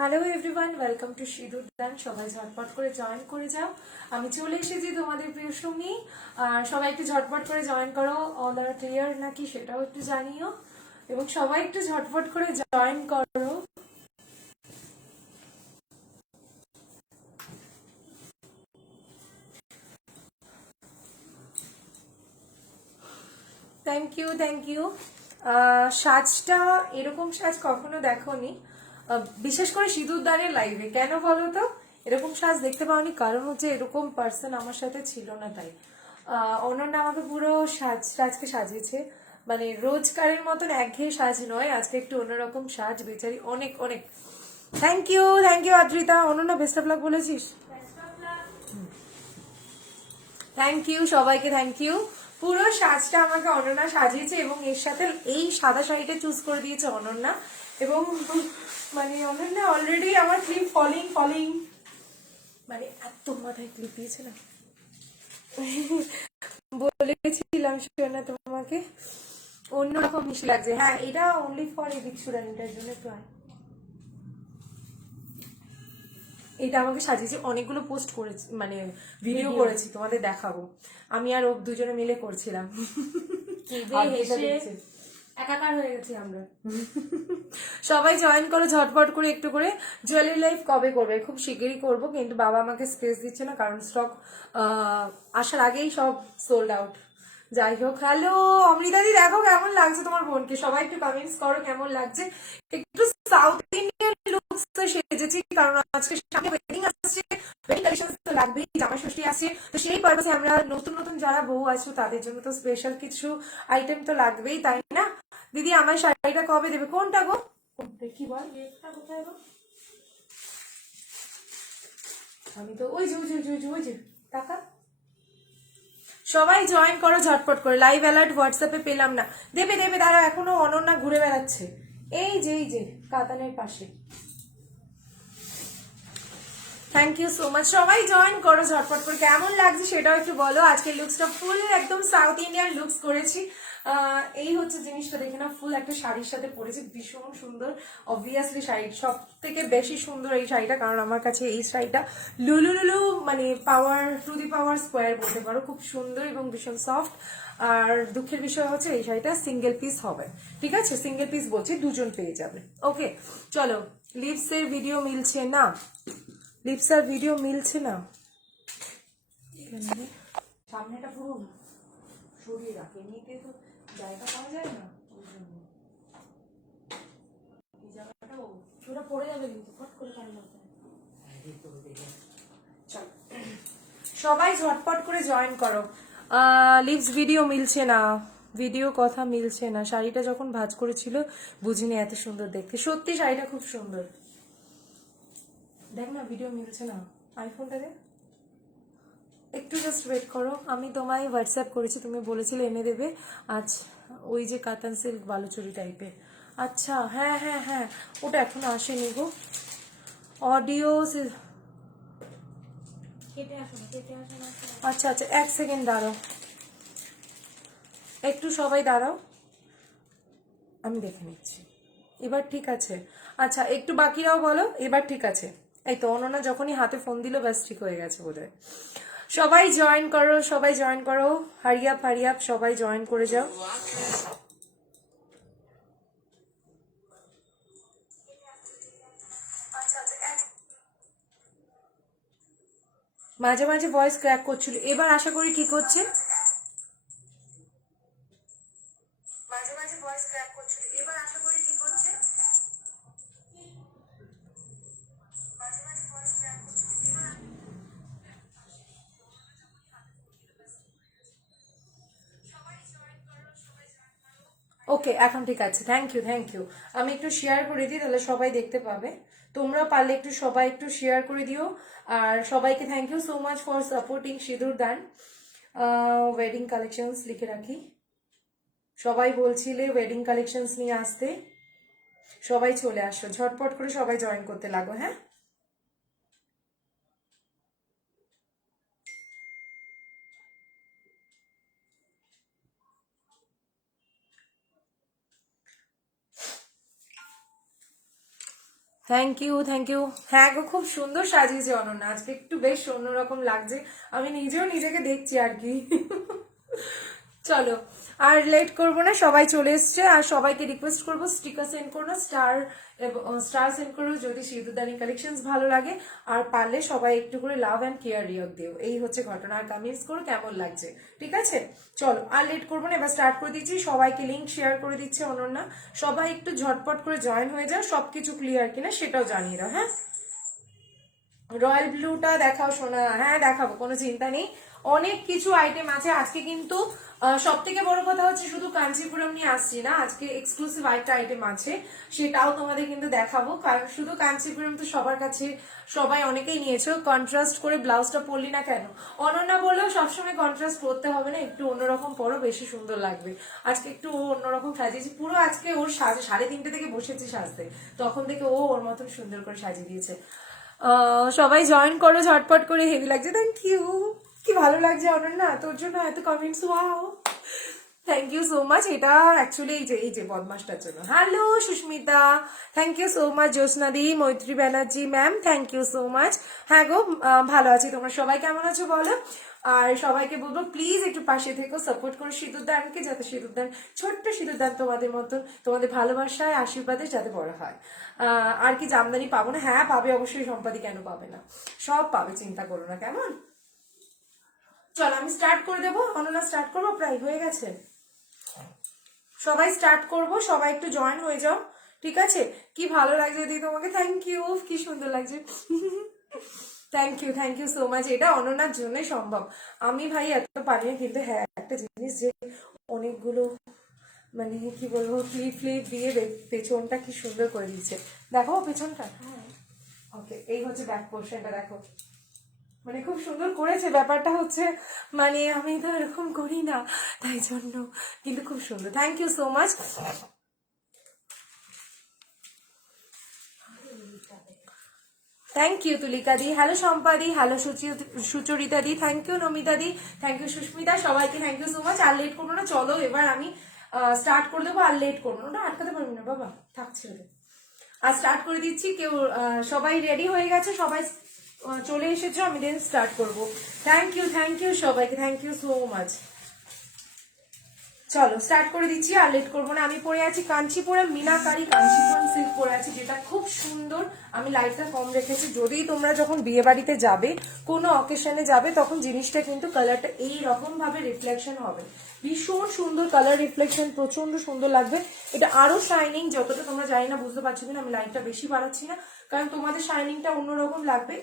Hello everyone, welcome to সিঁদুর দান। সবাই ঝটপট করে জয়েন করে যাও। আমি চলে এসেছি তোমাদের প্রিয় সুমি। আর সবাই একটু ঝটপট করে জয়েন করো। অল আর ক্লিয়ার নাকি সেটাও একটু জানিও, এবং সবাই একটু ঝটপট করে জয়েন করো। Thank you thank you. সাজটা এরকম সাজ কখনো দেখোনি, বিশেষ করে সিঁদুর দানের লাইভে। কেন বলো তো এরকম সাজ দেখতে পাওনি? কারণ হচ্ছে এরকম পার্সন আমার সাথে ছিল না, তাই অনন্যা আমাকে পুরো সাজকে সাজিয়েছে। মানে রোজকারের মতন একঘেয়ে সাজ নয়, আজকে একটু অন্যরকম সাজ। বেচারি অনেক অনেক thank you Adrita. Ananya best of luck বলেছিস? থ্যাংক ইউ সবাইকে, থ্যাংক ইউ। পুরো সাজটা আমাকে অনন্যা সাজিয়েছে, এবং এর সাথে এই সাদা শাড়িটা চুজ করে দিয়েছে অনন্যা। এবং মানে অনন্যা অলরেডি আমার ক্লিপ ফলিং, মানে এত মাথায় ক্লিপ দিয়েছে না, বলেছিলাম শোনা তোমাকে অন্যরকম মিশে লাগছে। হ্যাঁ, এটা অনলি ফর এদিক সুরানিটার জন্য প্রায়। এটা আমাকে সাজিয়েছে, অনেকগুলো পোস্ট করেছি, মানে ভিডিও করেছি, তোমাদের দেখাবো। আমি আর ও দুজনে মিলে করছিলাম। একাকার হয়ে গেছি আমরা। সবাই জয়েন করো ঝটপট করে একটু করে। জুয়েলারি লাইভ কবে করবে? খুব শিগগিরই করব, কিন্তু বাবা আমাকে স্পেস দিচ্ছে না, কারণ স্টক আসার আগেই সব সোল্ড আউট। যাই হোক, হ্যালো অমৃতাদি, দেখো কেমন লাগছে তোমার বোনকে। সবাই একটু কমেন্টস করো কেমন লাগছে। একটু সাউথ ইন্ডিয়ান লুকস সেজেছি, কারণ আজকে সামনে ওয়েডিং আসছে। ওয়েডিং কালেকশন তো লাগবেই, জামা ষষ্ঠী আসছে, তো সেই পারপাসে আমরা নতুন নতুন যারা বউ আছো তাদের জন্য তো স্পেশাল কিছু আইটেম তো লাগবেই, তাই না? দিদি আমার শাড়িটা কবে দেবে? কোনটা গো? কি বল, কোথায় গো? আমি তো ওই যে ওই যে টাকা। সবাই জয়েন করো ঝটপট করে। লাইভ অ্যালার্ট হোয়াটসঅ্যাপে পেলাম না। দেবে দাঁড়া, এখনো অনন্যা ঘুরে বেড়াচ্ছে এই যে কাতানের পাশে। Thank you so much. সবাই জয়েন করো ঝটপট করে। কেমন লাগছে সেটাও একটু বলো। আজকে লুকসটা ফুল একদম সাউথ ইন্ডিয়ান লুকস করেছি। এই হচ্ছে জিনিসটা, দেখে না, ফুল একটা শাড়ির সাথে পরেছি, ভীষণ সুন্দর। অবভিয়াসলি শাড়ি সব থেকে বেশি সুন্দর এই শাড়িটা, কারণ আমার কাছে এই শাড়িটা লুলু মানে পাওয়ার টু দি পাওয়ার স্কোয়ার বলতে পারো। খুব সুন্দর এবং ভীষণ সফট। আর দুঃখের বিষয় হচ্ছে এই শাড়িটা সিঙ্গেল পিস হবে। ঠিক আছে, সিঙ্গেল পিস বলছি, দুজন পেয়ে যাবে। ওকে চলো। লিপসের ভিডিও মিলছে না, লিপসার ভিডিও মিলছে না। সামনেটা পুরো সরিয়ে রাখে, নিতে তো জায়গা পাওয়া যায় না, ওই জন্য এই জায়গাটাও ওটা পড়ে যাবে, কিন্তু ফট করে পানি মারতে। চল সবাই ঝটপট করে জয়েন করো। লিপস ভিডিও মিলছে না, ভিডিও কথা মিলছে না। শাড়িটা যখন ভাঁজ করেছিল বুঝিনি এত সুন্দর দেখতে। সত্যি শাড়িটা খুব সুন্দর। দেখ না, ভিডিও মিলছে না। আইফোনটা দে, একটু জাস্ট ওয়েট করো। আমি তোমায় হোয়াটসঅ্যাপ করেছি, তুমি বলেছিলে এনে দেবে আজ। ওই যে কাতান সিল্ক বালুচুরি টাইপের। আচ্ছা হ্যাঁ, ওটা এখনো আসেনি গো। অডিও আচ্ছা এক সেকেন্ড দাঁড়াও, একটু সবাই দাঁড়াও, আমি দেখে নিচ্ছি। এবার ঠিক আছে? আচ্ছা একটু বাকিরাও বলো, এবার ঠিক আছে? এই তো অনন্যা যখনই হাতে ফোন দিল ব্যাস ঠিক হয়ে গেছে বোধহয়। সবাই জয়েন করো, সবাই জয়েন করো, হারিয়াপ সবাই জয়েন করে যাও। মাঝে মাঝে ভয়েস ক্র্যাক করছিল, এবার আশা করি ঠিক হচ্ছে। মাঝে মাঝে ভয়েস ক্র্যাক করছিল, এবার আশা করি ঠিক হচ্ছে। মাঝে মাঝে ভয়েস ক্র্যাক করছিল, এবার ওকে এখন ঠিক আছে। Thank you. আমি একটু শেয়ার করে দিই, তাহলে সবাই দেখতে পাবে। তোমরা পারলে একটু সবাই একটু শেয়ার করে দিও। আর সবাইকে thank you so much for supporting Sindoor Daan wedding collections. লিখে রাখি, সবাই বলছিলে ওয়েডিং কালেকশনস নিয়ে আসতে। সবাই চলে আসো, ঝটপট করে সবাই জয়েন করতে লাগো। হ্যাঁ, থ্যাংক ইউ থ্যাংক ইউ। হ্যাঁ গো, খুব সুন্দর সাজিয়েছে অনন্যা, আজকে একটু বেশ অন্যরকম লাগছে, আমি নিজেও নিজেকে দেখছি আর কি। চলো আর লেট করবো না, সবাই চলে এসছে, আর সবাইকে রিকোয়েস্ট করবো স্টিকার সেন্ড করো, স্টার সেন্ড করো যদি সিঁদুরদানি কালেকশন ভালো লাগে, আর পারলে সবাই একটু করে লাভ অ্যান্ড কেয়ার রিয়ক দিও, এই হচ্ছে ঘটনা। আর কমেন্টস করো কেমন লাগছে, ঠিক আছে? চলো আর লেট করবো না, এবার স্টার্ট করে দিচ্ছি, সবাইকে লিঙ্ক শেয়ার করে দিচ্ছে অনন্যা, সবাই একটু ঝটপট করে জয়েন হয়ে যাও, সবকিছু ক্লিয়ার কিনা সেটাও জানিয়ে দাও। হ্যাঁ, রয়্যাল ব্লুটা দেখাও সোনা, হ্যাঁ দেখাবো, কোনো চিন্তা নেই, অনেক কিছু আইটেম আছে আজকে। কিন্তু সব থেকে বড় কথা হচ্ছে শুধু কাঞ্চিপুরম নিয়ে আসছি না, আজকে এক্সক্লুসিভ আরেকটা আইটেম আছে, সেটাও তোমাদের কিন্তু দেখাবো। কারণ শুধু কাঞ্চিপুরম তো সবার কাছে, সবাই অনেকেই নিয়েছো, কন্ট্রাস্ট করে ব্লাউজটা পরলি না কেন? অনন্যা বললেও সবসময় কন্ট্রাস্ট পরতে হবে না, একটু অন্যরকম পরো, বেশি সুন্দর লাগবে। আজকে একটু ও অন্যরকম সাজিয়েছি, পুরো আজকে ওর সাজে 3:30 থেকে বসেছি সাজতে, তখন থেকে ও ওর মতন সুন্দর করে সাজিয়ে দিয়েছে। সবাই জয়েন করো ঝটপট করে, হেভি লাগছে, থ্যাংক ইউ। কি ভালো লাগছে অনন্যা, তোর জন্য এত comments, wow thank you so much. এটা অ্যাকচুয়ালি এই যে বদমাসটার জন্য। Hello Susmita, thank you so much. জ্যোৎস্নাদি, Maitri Banerjee ma'am, thank you so much. হ্যাঁ গো, ভালো আছি, তোমরা সবাই কেমন আছো বলো? আর সবাইকে বলবো প্লিজ একটু পাশে থেকো, সাপোর্ট করো সিঁদুরদানকে, যাতে সিঁদুরদান, ছোট্ট সিঁদুরদান তোমাদের মতন, তোমাদের ভালোবাসায় আশীর্বাদে যাতে বড় হয়। আর কি জামদানি পাবো না? হ্যাঁ পাবে অবশ্যই সম্পাদি, কেন পাবে না, সব পাবে, চিন্তা করো না, কেমন? চল আমি স্টার্ট করে দেবো, অনন্যা স্টার্ট করবো, প্রায় হয়ে গেছে, সবাই স্টার্ট করব, সবাই একটু জয়েন হয়ে যাও, ঠিক আছে? কি ভালো লাগছে দিদি তোমাকে, থ্যাংক ইউ, কি সুন্দর লাগছে। থ্যাংক ইউ সো মাচ, এটা অনন্যার জন্যই সম্ভব, আমি ভাই এত পারি না। কিন্তু হ্যাঁ একটা জিনিস, যে অনেকগুলো মানে কি বলবো, ক্লিপ ফ্লিপ দিয়ে পেছনটা কি সুন্দর করে দিয়েছে, দেখো পেছনটা। ওকে, এই হচ্ছে ব্যাক পোর্শনটা, দেখো মানে খুব সুন্দর করেছে। ব্যাপারটা হচ্ছে মানে আমি তো এরকম করি না, তাই জন্য, কিন্তু খুব সুন্দর, thank you so much. Thank you Tulika di, hello Shampa di, hello Sucharita di, thank you Namita di, thank you Susmita, সবাইকে থ্যাংক ইউ সো মাচ। আর লেট করবো না, চলো এবার আমি স্টার্ট করে দেবো, আর লেট করবো না, ওটা আটকাতে পারবি না বাবা, থাকছে ওদের। আর স্টার্ট করে দিচ্ছি, কেউ সবাই রেডি হয়ে গেছে, সবাই চলে এসেছো, আমি দেন স্টার্ট করবো। থ্যাংক ইউ সবাইকে, থ্যাংক ইউ সো মাচ। চলো স্টার্ট করে দিচ্ছি, আর লেট করবো না। আমি পরে আছি কাঞ্চিপুরম মিনাকারি কাঞ্চিপুরম সিল্ক পরে আছি, যেটা খুব সুন্দর। আমি লাইটটা কম রেখেছি, যদি তোমরা যখন বিয়ে বাড়িতে যাবে, কোনো অকেশনে যাবে, তখন জিনিসটা কিন্তু কালারটা এই রকম ভাবে রিফ্লেকশন হবে, ভীষণ সুন্দর কালার রিফ্লেকশন, প্রচন্ড সুন্দর লাগবে। এটা আরো শাইনিং, যতটা তোমরা জানি না, বুঝতে পারছো কিনা, আমি লাইটটা বেশি বাড়াচ্ছি না, কারণ তোমাদের শাইনিংটা অন্যরকম লাগবে,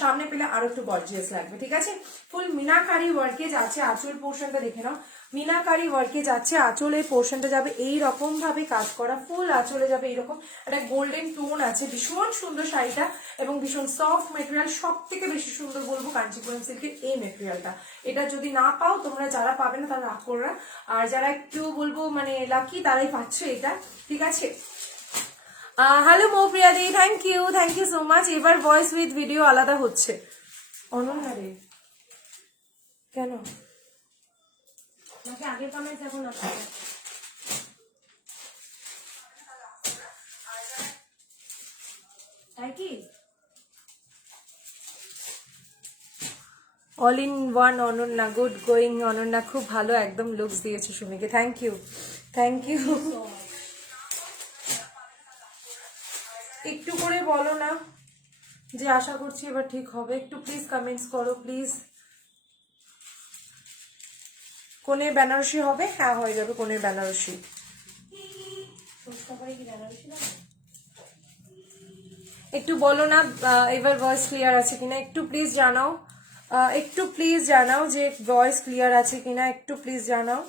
সামনে পেলে আরো একটু গর্জিয়াস লাগবে, ঠিক আছে? ফুল মিনাকারি ওয়ার্কেজ আছে, আঁচল পোর্শনটা দেখে নাও, মিনাকারি ওয়ার্কেজ আছে, আঁচলের পোর্শনটা যাবে এই রকম ভাবে কাজ করা, ফুল আঁচলে যাবে এইরকম একটা গোল্ডেন টোন আছে, ভীষণ সুন্দর শাড়িটা, এবং ভীষণ সফট মেটেরিয়াল। সব থেকে বেশি সুন্দর বলবো কাঞ্চিপুরম সিল্কের এই মেটেরিয়ালটা, এটা যদি না পাও তোমরা, যারা পাবে না তারা রাগ করো, আর যারা একটু বলবো মানে লাকি, তারাই পাচ্ছ এটা, ঠিক আছে? হ্যালো মৌপ্রিয়া দি, থ্যাংক ইউ সো মাচ। এবার ভয়েস উইথ ভিডিও আলাদা হচ্ছে, অনন্যা রে কেন নাকি আগের কমেন্টস এখন আছে? তাই কি? All in one Ananya, good going Ananya, খুব ভালো একদম লুকস দিয়েছে সুমিকে, থ্যাংক ইউ। একটু করে বলো না, যে আশা করছি এবার ঠিক হবে, একটু প্লিজ কমেন্টস করো প্লিজ। কোনের বেনারসি হবে? হ্যাঁ হয়ে যাবে কোনের বেনারসি। একটু বলো না এবার ভয়েস ক্লিয়ার আছে কিনা, একটু প্লিজ জানাও, যে ভয়েস ক্লিয়ার আছে কিনা, একটু প্লিজ জানাও,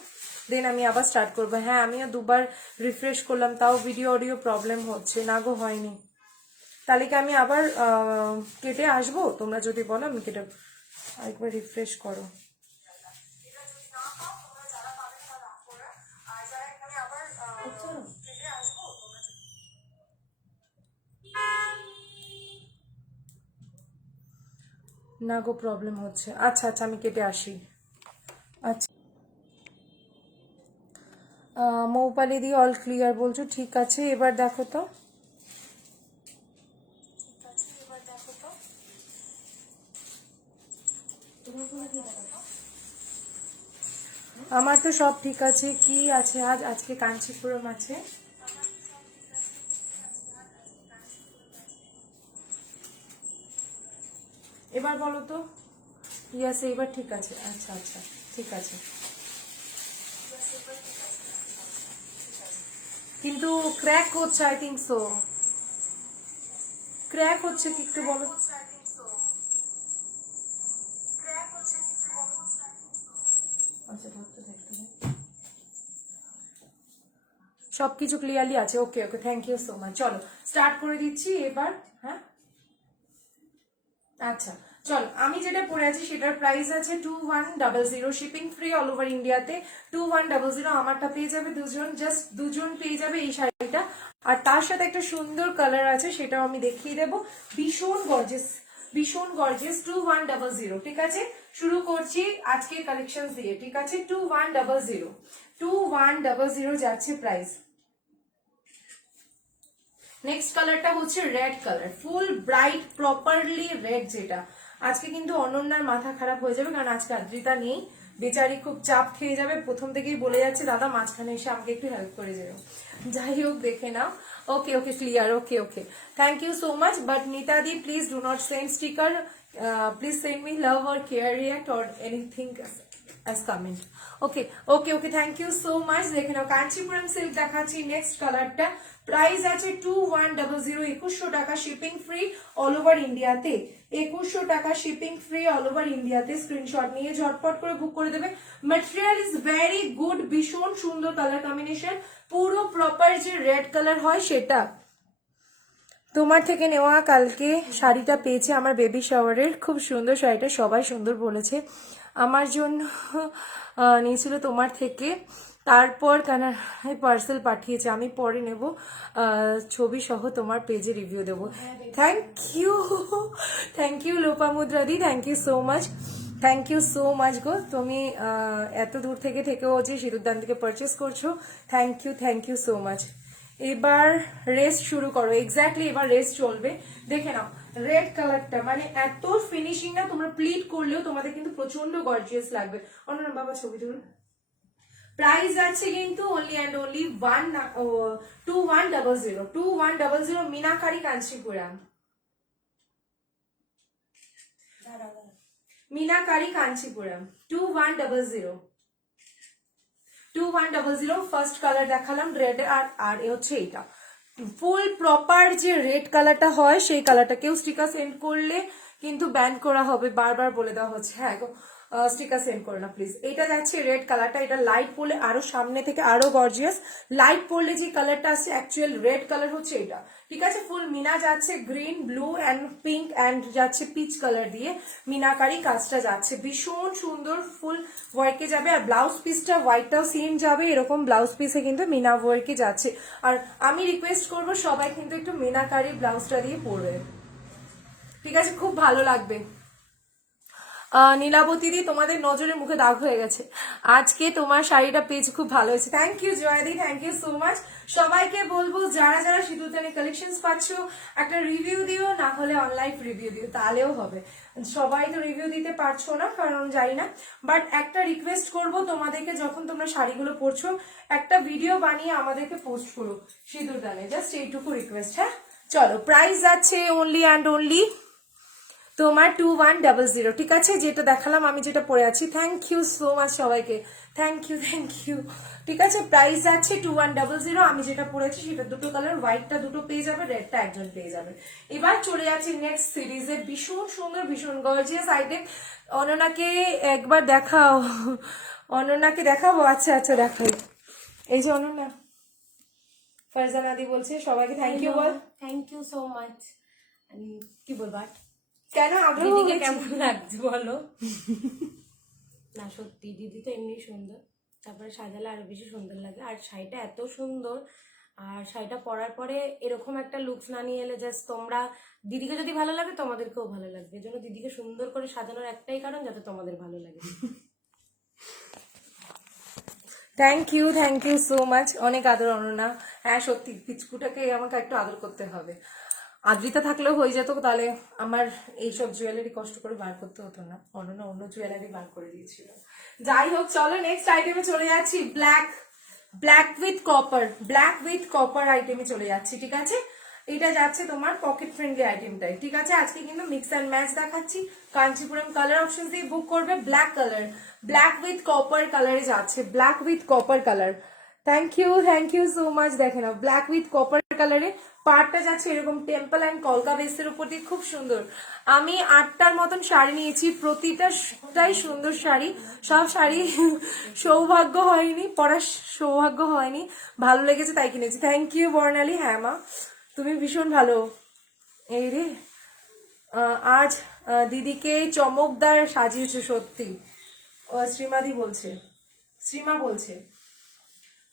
দেন আমি আবার স্টার্ট করবো। হ্যাঁ আমিও দুবার রিফ্রেশ করলাম, তাও ভিডিও অডিও প্রবলেম হচ্ছে, না গো হয়নি। তাহলে কি আমি আবার কেটে আসবো? তোমরা যদি বলো আমি কেটে, আরেকবার রিফ্রেশ করো। না গো প্রবলেম হচ্ছে, আচ্ছা আমি কেটে আসি। আচ্ছা মৌপালি দি অল ক্লিয়ার বলছো, ঠিক আছে, এবার দেখো তো। আমার তো সব ঠিক আছে। কি আছে আজকে কাঞ্চিপুরম আছে। এবার বলো তো। ইয়াস, এবার ঠিক আছে। আচ্ছা আচ্ছা, ঠিক আছে। কিন্তু ক্র্যাক হচ্ছে, আই থিঙ্ক সো। ক্র্যাক হচ্ছে কি একটু বলো। আচ্ছা, সবকিছু ক্লিয়ারলি আছে। ওকে okay, thank you so much. চলো স্টার্ট করে দিচ্ছি এবার। হ্যাঁ, আচ্ছা চলো, আমি যেটা পরে আছি সেটার প্রাইস আছে 2100, শিপিং ফ্রি অল ওভার ইন্ডিয়াতে। 2100 আমারটা পেয়ে যাবে দুজন, জাস্ট দুজন পেয়ে যাবে এই শাড়িটা। আর তার সাথে একটা সুন্দর কালার আছে, সেটাও আমি দেখিয়ে দেবো। ভীষণ গর্জিয়াস, ভীষণ গর্জিয়াস। 2100, ঠিক আছে। শুরু করছি আজকের কালেকশন দিয়ে, ঠিক আছে। 2100 যাচ্ছে প্রাইস। নেক্সট কালারটা হচ্ছে রেড কালার, ফুল ব্রাইট প্রপারলি রেড, যেটা আজকে কিন্তু অনন্যার মাথা খারাপ হয়ে যাবে, কারণ আজকে আদ্রিতা নেই, বেচারি খুব চাপ খেয়ে যাবে। প্রথম থেকেই বলে যাচ্ছে দাদা মাঝখানে এসে আমাকে একটু হেল্প করে যাও। যাই হোক, দেখে নাও। Okay okay, clear. Okay okay, thank you so much. But নিতাদি, please do not send sticker, please send me love or care react or anything as comment. Okay okay okay, thank you so much. দেখে নাও, Kanchipuram silk দেখাচ্ছি। Next কালারটা price আছে 2100, 2100 টাকা, shipping free all over ইন্ডিয়াতে। 2100 টাকা shipping free all over ইন্ডিয়াতে। Screenshot নিয়ে ঝটপট করে বুক করে দেবে। ম্যাটেরিয়াল ইজ ভেরি গুড, ভীষণ সুন্দর কালার কম্বিনেশন, পুরো প্রপার যে রেড কালার হয় সেটা। তোমার থেকে নেওয়া কালকে শাড়িটা পেয়েছে আমার বেবি শাওয়ারের, খুব সুন্দর শাড়িটা, সবাই সুন্দর বলেছে। আমার জন্য নিয়েছিল তোমার থেকে, তারপর কানাডায় পার্সেল পাঠিয়েছে, আমি পরে নেব, ছবি সহ তোমার পেজে রিভিউ দেবো। থ্যাংক ইউ, থ্যাংক ইউ লোপামুদ্রাদি, thank you so much, thank you so much গো। তুমি এত দূর থেকে থেকেও যে সিঁদুরদান থেকে পারচেস করছো, থ্যাংক ইউ সো মাচ। এবার রেস্ট শুরু করো। এক্স্যাক্টলি, এবার রেস্ট চলবে। দেখে নাও রেড কালারটা, মানে এত ফিনিশিং না, তোমরা প্লিট করলেও তোমাদের কিন্তু প্রচন্ড গর্জিয়াস লাগবে। অন্য বাবা ছবি তুলুন। প্রাইস আছে কিন্তু only and only 2100, meenakari Kanchipuram, meenakari Kanchipuram 2100 first colour দেখালাম রেড, আর হচ্ছে এইটা ফুল প্রপার যে রেড কালারটা হয় সেই কালারটা। কেউ স্টিকার সেন্ড করলে কিন্তু ব্যান করা হবে, বারবার বলে দেওয়া হচ্ছে। হ্যাঁ গো, স্টিকার সেন্ড করো না প্লিজ। এটা যাচ্ছে রেড কালারটা, এটা লাইট পরলে আরো সামনে থেকে আরো গর্জিয়াস, লাইট পরলে যে কালারটা আছে অ্যাকচুয়াল রেড কালার হচ্ছে এটা, ঠিক আছে। ফুল মিনা যাচ্ছে green, blue and pink and যাচ্ছে পিচ কালার দিয়ে মিনাকারি কাজটা যাচ্ছে, ভীষণ সুন্দর ফুল ওয়ার্কে যাবে। আর ব্লাউজ পিসটা হোয়াইটটাও সেম যাবে, এরকম ব্লাউজ পিসে কিন্তু মিনা ওয়ার্কে যাচ্ছে। আর আমি রিকোয়েস্ট করবো সবাই কিন্তু একটু মিনাকারি ব্লাউজটা দিয়ে পরবে, ঠিক আছে, খুব ভালো লাগবে। নীলাবতী দি, তোমাদের নজরে মুখে দাগ হয়ে গেছে, আজকে তোমার শাড়িটা পেয়েছি, খুব ভালো হয়েছে। থ্যাংক ইউ জয়াদি, থ্যাংক ইউ সো মাচ। সবাইকে বলবো যারা যারা সিঁদুরদানি কালেকশনস পাচ্ছ একটা রিভিউ দিও, না হলে অনলাইন রিভিউ দিও, তাহলেও হবে। সবাই তো রিভিউ দিতে পারছো না, কারণ জানি না, বাট একটা রিকোয়েস্ট করব তোমাদেরকে, যখন তোমরা শাড়িগুলো পরছো একটা ভিডিও বানিয়ে আমাদেরকে পোস্ট করো সিঁদুরদানে, জাস্ট এইটুকু রিকোয়েস্ট। হ্যাঁ চলো, প্রাইস আছে অনলি অ্যান্ড অনলি তোমার 2100, ঠিক আছে। যেটা দেখালাম আমি, যেটা পরে আছি। থ্যাংক ইউ সো মাচ সবাইকে, থ্যাংক ইউ, ঠিক আছে। প্রাইস আছে 2100, আমি যেটা পরেছি সেটা দুটো কালার, হোয়াইটটা দুটো পেয়ে যাবে, রেডটা একজন পেয়ে যাবে। এবার চলে যাচ্ছি নেক্সট সিরিজে, ভীষণ সুন্দর ভীষণ গর্জিয়াস আইটেম। অনন্যাকে একবার দেখাও, অনন্যাকে দেখাবো। আচ্ছা আচ্ছা, দেখাই। এই যে অনন্যা, ফারজানা দি বলছে সবাইকে থ্যাংক ইউ বল। Thank you so much. কি বলবো আর, কেন আগ্রহ দিদিকে কেমন লাগছে বলো? না সত্যি দিদি তো এমনি সুন্দর, তারপরে সাজালে আরো বেশি সুন্দর লাগে। আর শাড়িটা এত সুন্দর, আর শাড়িটা পরার পরে এরকম একটা লুকস না নিয়ে এলে জাস্ট তোমরা, দিদিকে যদি ভালো লাগে তোমাদেরকেও ভালো লাগবে। এই জন্য দিদিকে সুন্দর করে সাজানোর একটাই কারণ, যাতে তোমাদের ভালো লাগে। থ্যাংক ইউ সো মাচ, অনেক আদর অনন্যা। হ্যাঁ সত্যি, পিচকুটাকে আমাকে একটু আদর করতে হবে। আদ্রিতা থাকলেও হয়ে যেত, তাহলে আমার এইসব জুয়েলারি কষ্ট করে বার করতে হতো না, অন্য জুয়েলারি বার করে দিয়েছিল। যাই হোক, চলো নেক্সট আইটেমে চলে যাচ্ছি। ব্ল্যাক উইথ কপার আইটেমে চলে যাচ্ছি, ঠিক আছে। এটা যাচ্ছে তোমার পকেট ফ্রেন্ডলি আইটেমটাই, ঠিক আছে। আজকে কিন্তু মিক্স অ্যান্ড ম্যাচ দেখাচ্ছি। কাঞ্চিপুরম কালার অপশন দিয়ে বুক করবে। ব্ল্যাক উইথ কপার কালারে যাচ্ছে, black with copper colour. Thank you so much. দেখে নাও, ব্ল্যাক উইথ কপার কালারে পার্টটা যাচ্ছে এরকম টেম্পল অ্যান্ড কলকা বেসের উপর দিয়ে, খুব সুন্দর। আমি 8টার মতন শাড়ি নিয়েছি, প্রতিটাই সুন্দর শাড়ি। সব শাড়ি সৌভাগ্য হয়নি, পরার সৌভাগ্য হয়নি, ভালো লেগেছে তাই কিনেছি। থ্যাংক ইউ বর্ণালী। হ্যাঁ মা, তুমি ভীষণ ভালো। এই রে, আজ দিদিকে চমকদার সাজিয়েছে সত্যি। শ্রীমা বলছে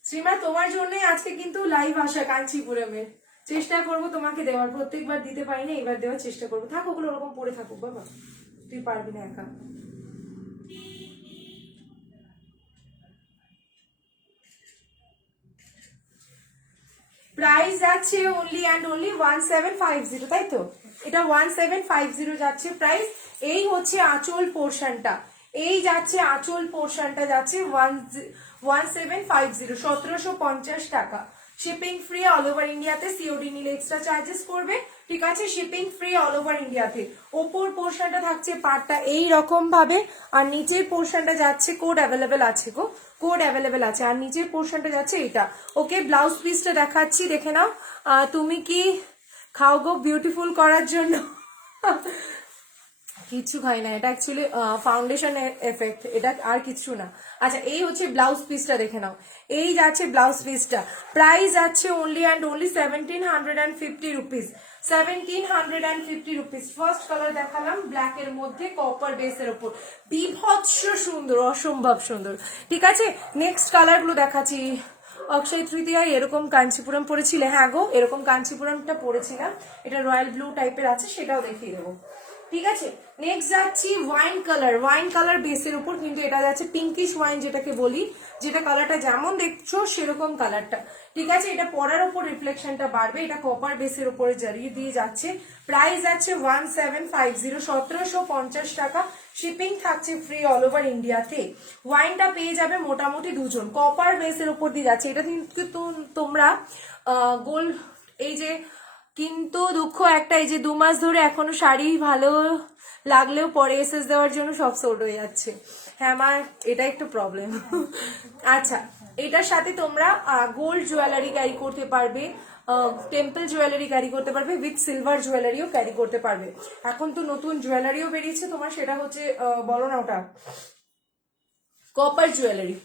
শ্রীমা তোমার জন্য আজকে কিন্তু লাইভ আসা কাঞ্চিপুরমে। চেষ্টা করব তোমাকে দেওয়ার, প্রত্যেকবার দিতে পারি না, এবার দেওয়ার চেষ্টা করবো। থাক, ওগুলো ওরকম পড়ে থাকুক বাবা, তুই পারবি না একা। প্রাইস যাচ্ছে অনলি অ্যান্ড অনলি 1750, তাই তো? এটা 1750 যাচ্ছে প্রাইস। এই হচ্ছে আঁচল পোর্শনটা, যাচ্ছে 1750, 1750 টাকা। শিপিং ফ্রি অল ওভার ইন্ডিয়াতে, সিওডি নিলে এক্সট্রা চার্জেস পড়বে, ঠিক আছে। শিপিং ফ্রি অল ওভার ইন্ডিয়াতে। ওপর পোর্শনটা থাকছে পাটটা এই রকম ভাবে, আর নিচের পোর্শনটা যাচ্ছে, কোড অ্যাভেলেবেল আছে, আর নিচের পোর্শনটা যাচ্ছে এটা। ওকে, ব্লাউজ পিসটা দেখাচ্ছি, দেখে নাও। তুমি কি খাও গো বিউটিফুল করার জন্য? কিছু খাই না, এটা অ্যাকচুয়ালি ফাউন্ডেশন এফেক্ট, এটা আর কিছু না। আচ্ছা, এই হচ্ছে ব্লাউজ পিসটা, দেখে নাও। এই যাচ্ছে ব্লাউজ পিসটা, প্রাইস যাচ্ছে only and only 1750 rupees. 1750 rupees. First colour দেখালাম ব্ল্যাক এর মধ্যে কপার বেসের ওপর, বিভৎস সুন্দর, অসম্ভব সুন্দর, ঠিক আছে। নেক্সট কালার গুলো দেখাচ্ছি। অক্ষয় তৃতীয়ায় এরকম কাঞ্চিপুরম পরেছিলে? হ্যাঁ গো, এরকম কাঞ্চিপুরমটা পরেছিলাম, এটা রয়্যাল ব্লু টাইপের আছে, সেটাও দেখিয়ে দেবো, ঠিক আছে। নেক্সট যাচ্ছি ওয়াইন কালার বেসের উপর, কিন্তু এটা যাচ্ছে পিঙ্কিশ ওয়াইন যেটাকে বলি, যেটা কালারটা যেমন দেখছো সেরকম কালারটা, ঠিক আছে। এটা পরার উপর রিফ্লেকশনটা বাড়বে। এটা কপার বেসের উপরে জড়িয়ে দিয়ে যাচ্ছে। প্রাইস যাচ্ছে 1750, 1750 টাকা। শিপিং থাকছে ফ্রি অল ওভার ইন্ডিয়াতে। ওয়াইনটা পেয়ে যাবে মোটামুটি দুজন। কপার বেসের উপর দিয়ে যাচ্ছে এটা, কিন্তু তোমরা গোল্ড, এই যে কিন্তু দুঃখ একটা, এই যে 2 মাস ধরে এখনো শাড়ি ভালো লাগলেও পরে এসএস দেওয়ার জন্য সব সোল্ড হয়ে যাচ্ছে। হ্যাঁ আমার এটা একটু প্রবলেম। আচ্ছা, এটার সাথে তোমরা গোল্ড জুয়েলারি ক্যারি করতে পারবে, টেম্পল জুয়েলারি ক্যারি করতে পারবে, উইথ সিলভার জুয়েলারিও ক্যারি করতে পারবে। এখন তো নতুন জুয়েলারিও বেরিয়েছে তোমার, সেটা হচ্ছে বলো না ওটা, কপার জুয়েলারি।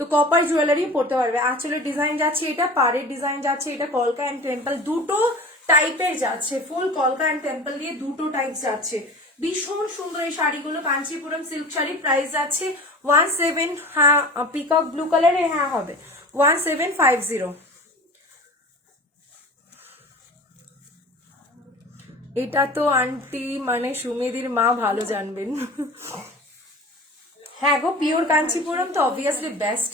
তো কপার জুয়েলারি পড়তে পারবে। আঁচলের ডিজাইন যাচ্ছে এটা, পাড়ের ডিজাইন যাচ্ছে এটা, কলকা অ্যান্ড টেম্পল দুটো টাইপের যাচ্ছে, ফুল কলকা অ্যান্ড টেম্পল দিয়ে দুটো টাইপ যাচ্ছে। ভীষণ সুন্দর এই শাড়িগুলো, কাঞ্চিপুরম সিল্ক শাড়ি। প্রাইস যাচ্ছে 17, হ্যাঁ পিকক ব্লু কালারে, হ্যাঁ হবে 1750। এটা তো আন্টি মানে সুমেদির মা ভালো জানবেন। হ্যাঁ গো, পিওর কাঞ্চিপুরম তো অবভিয়াসলি বেস্ট।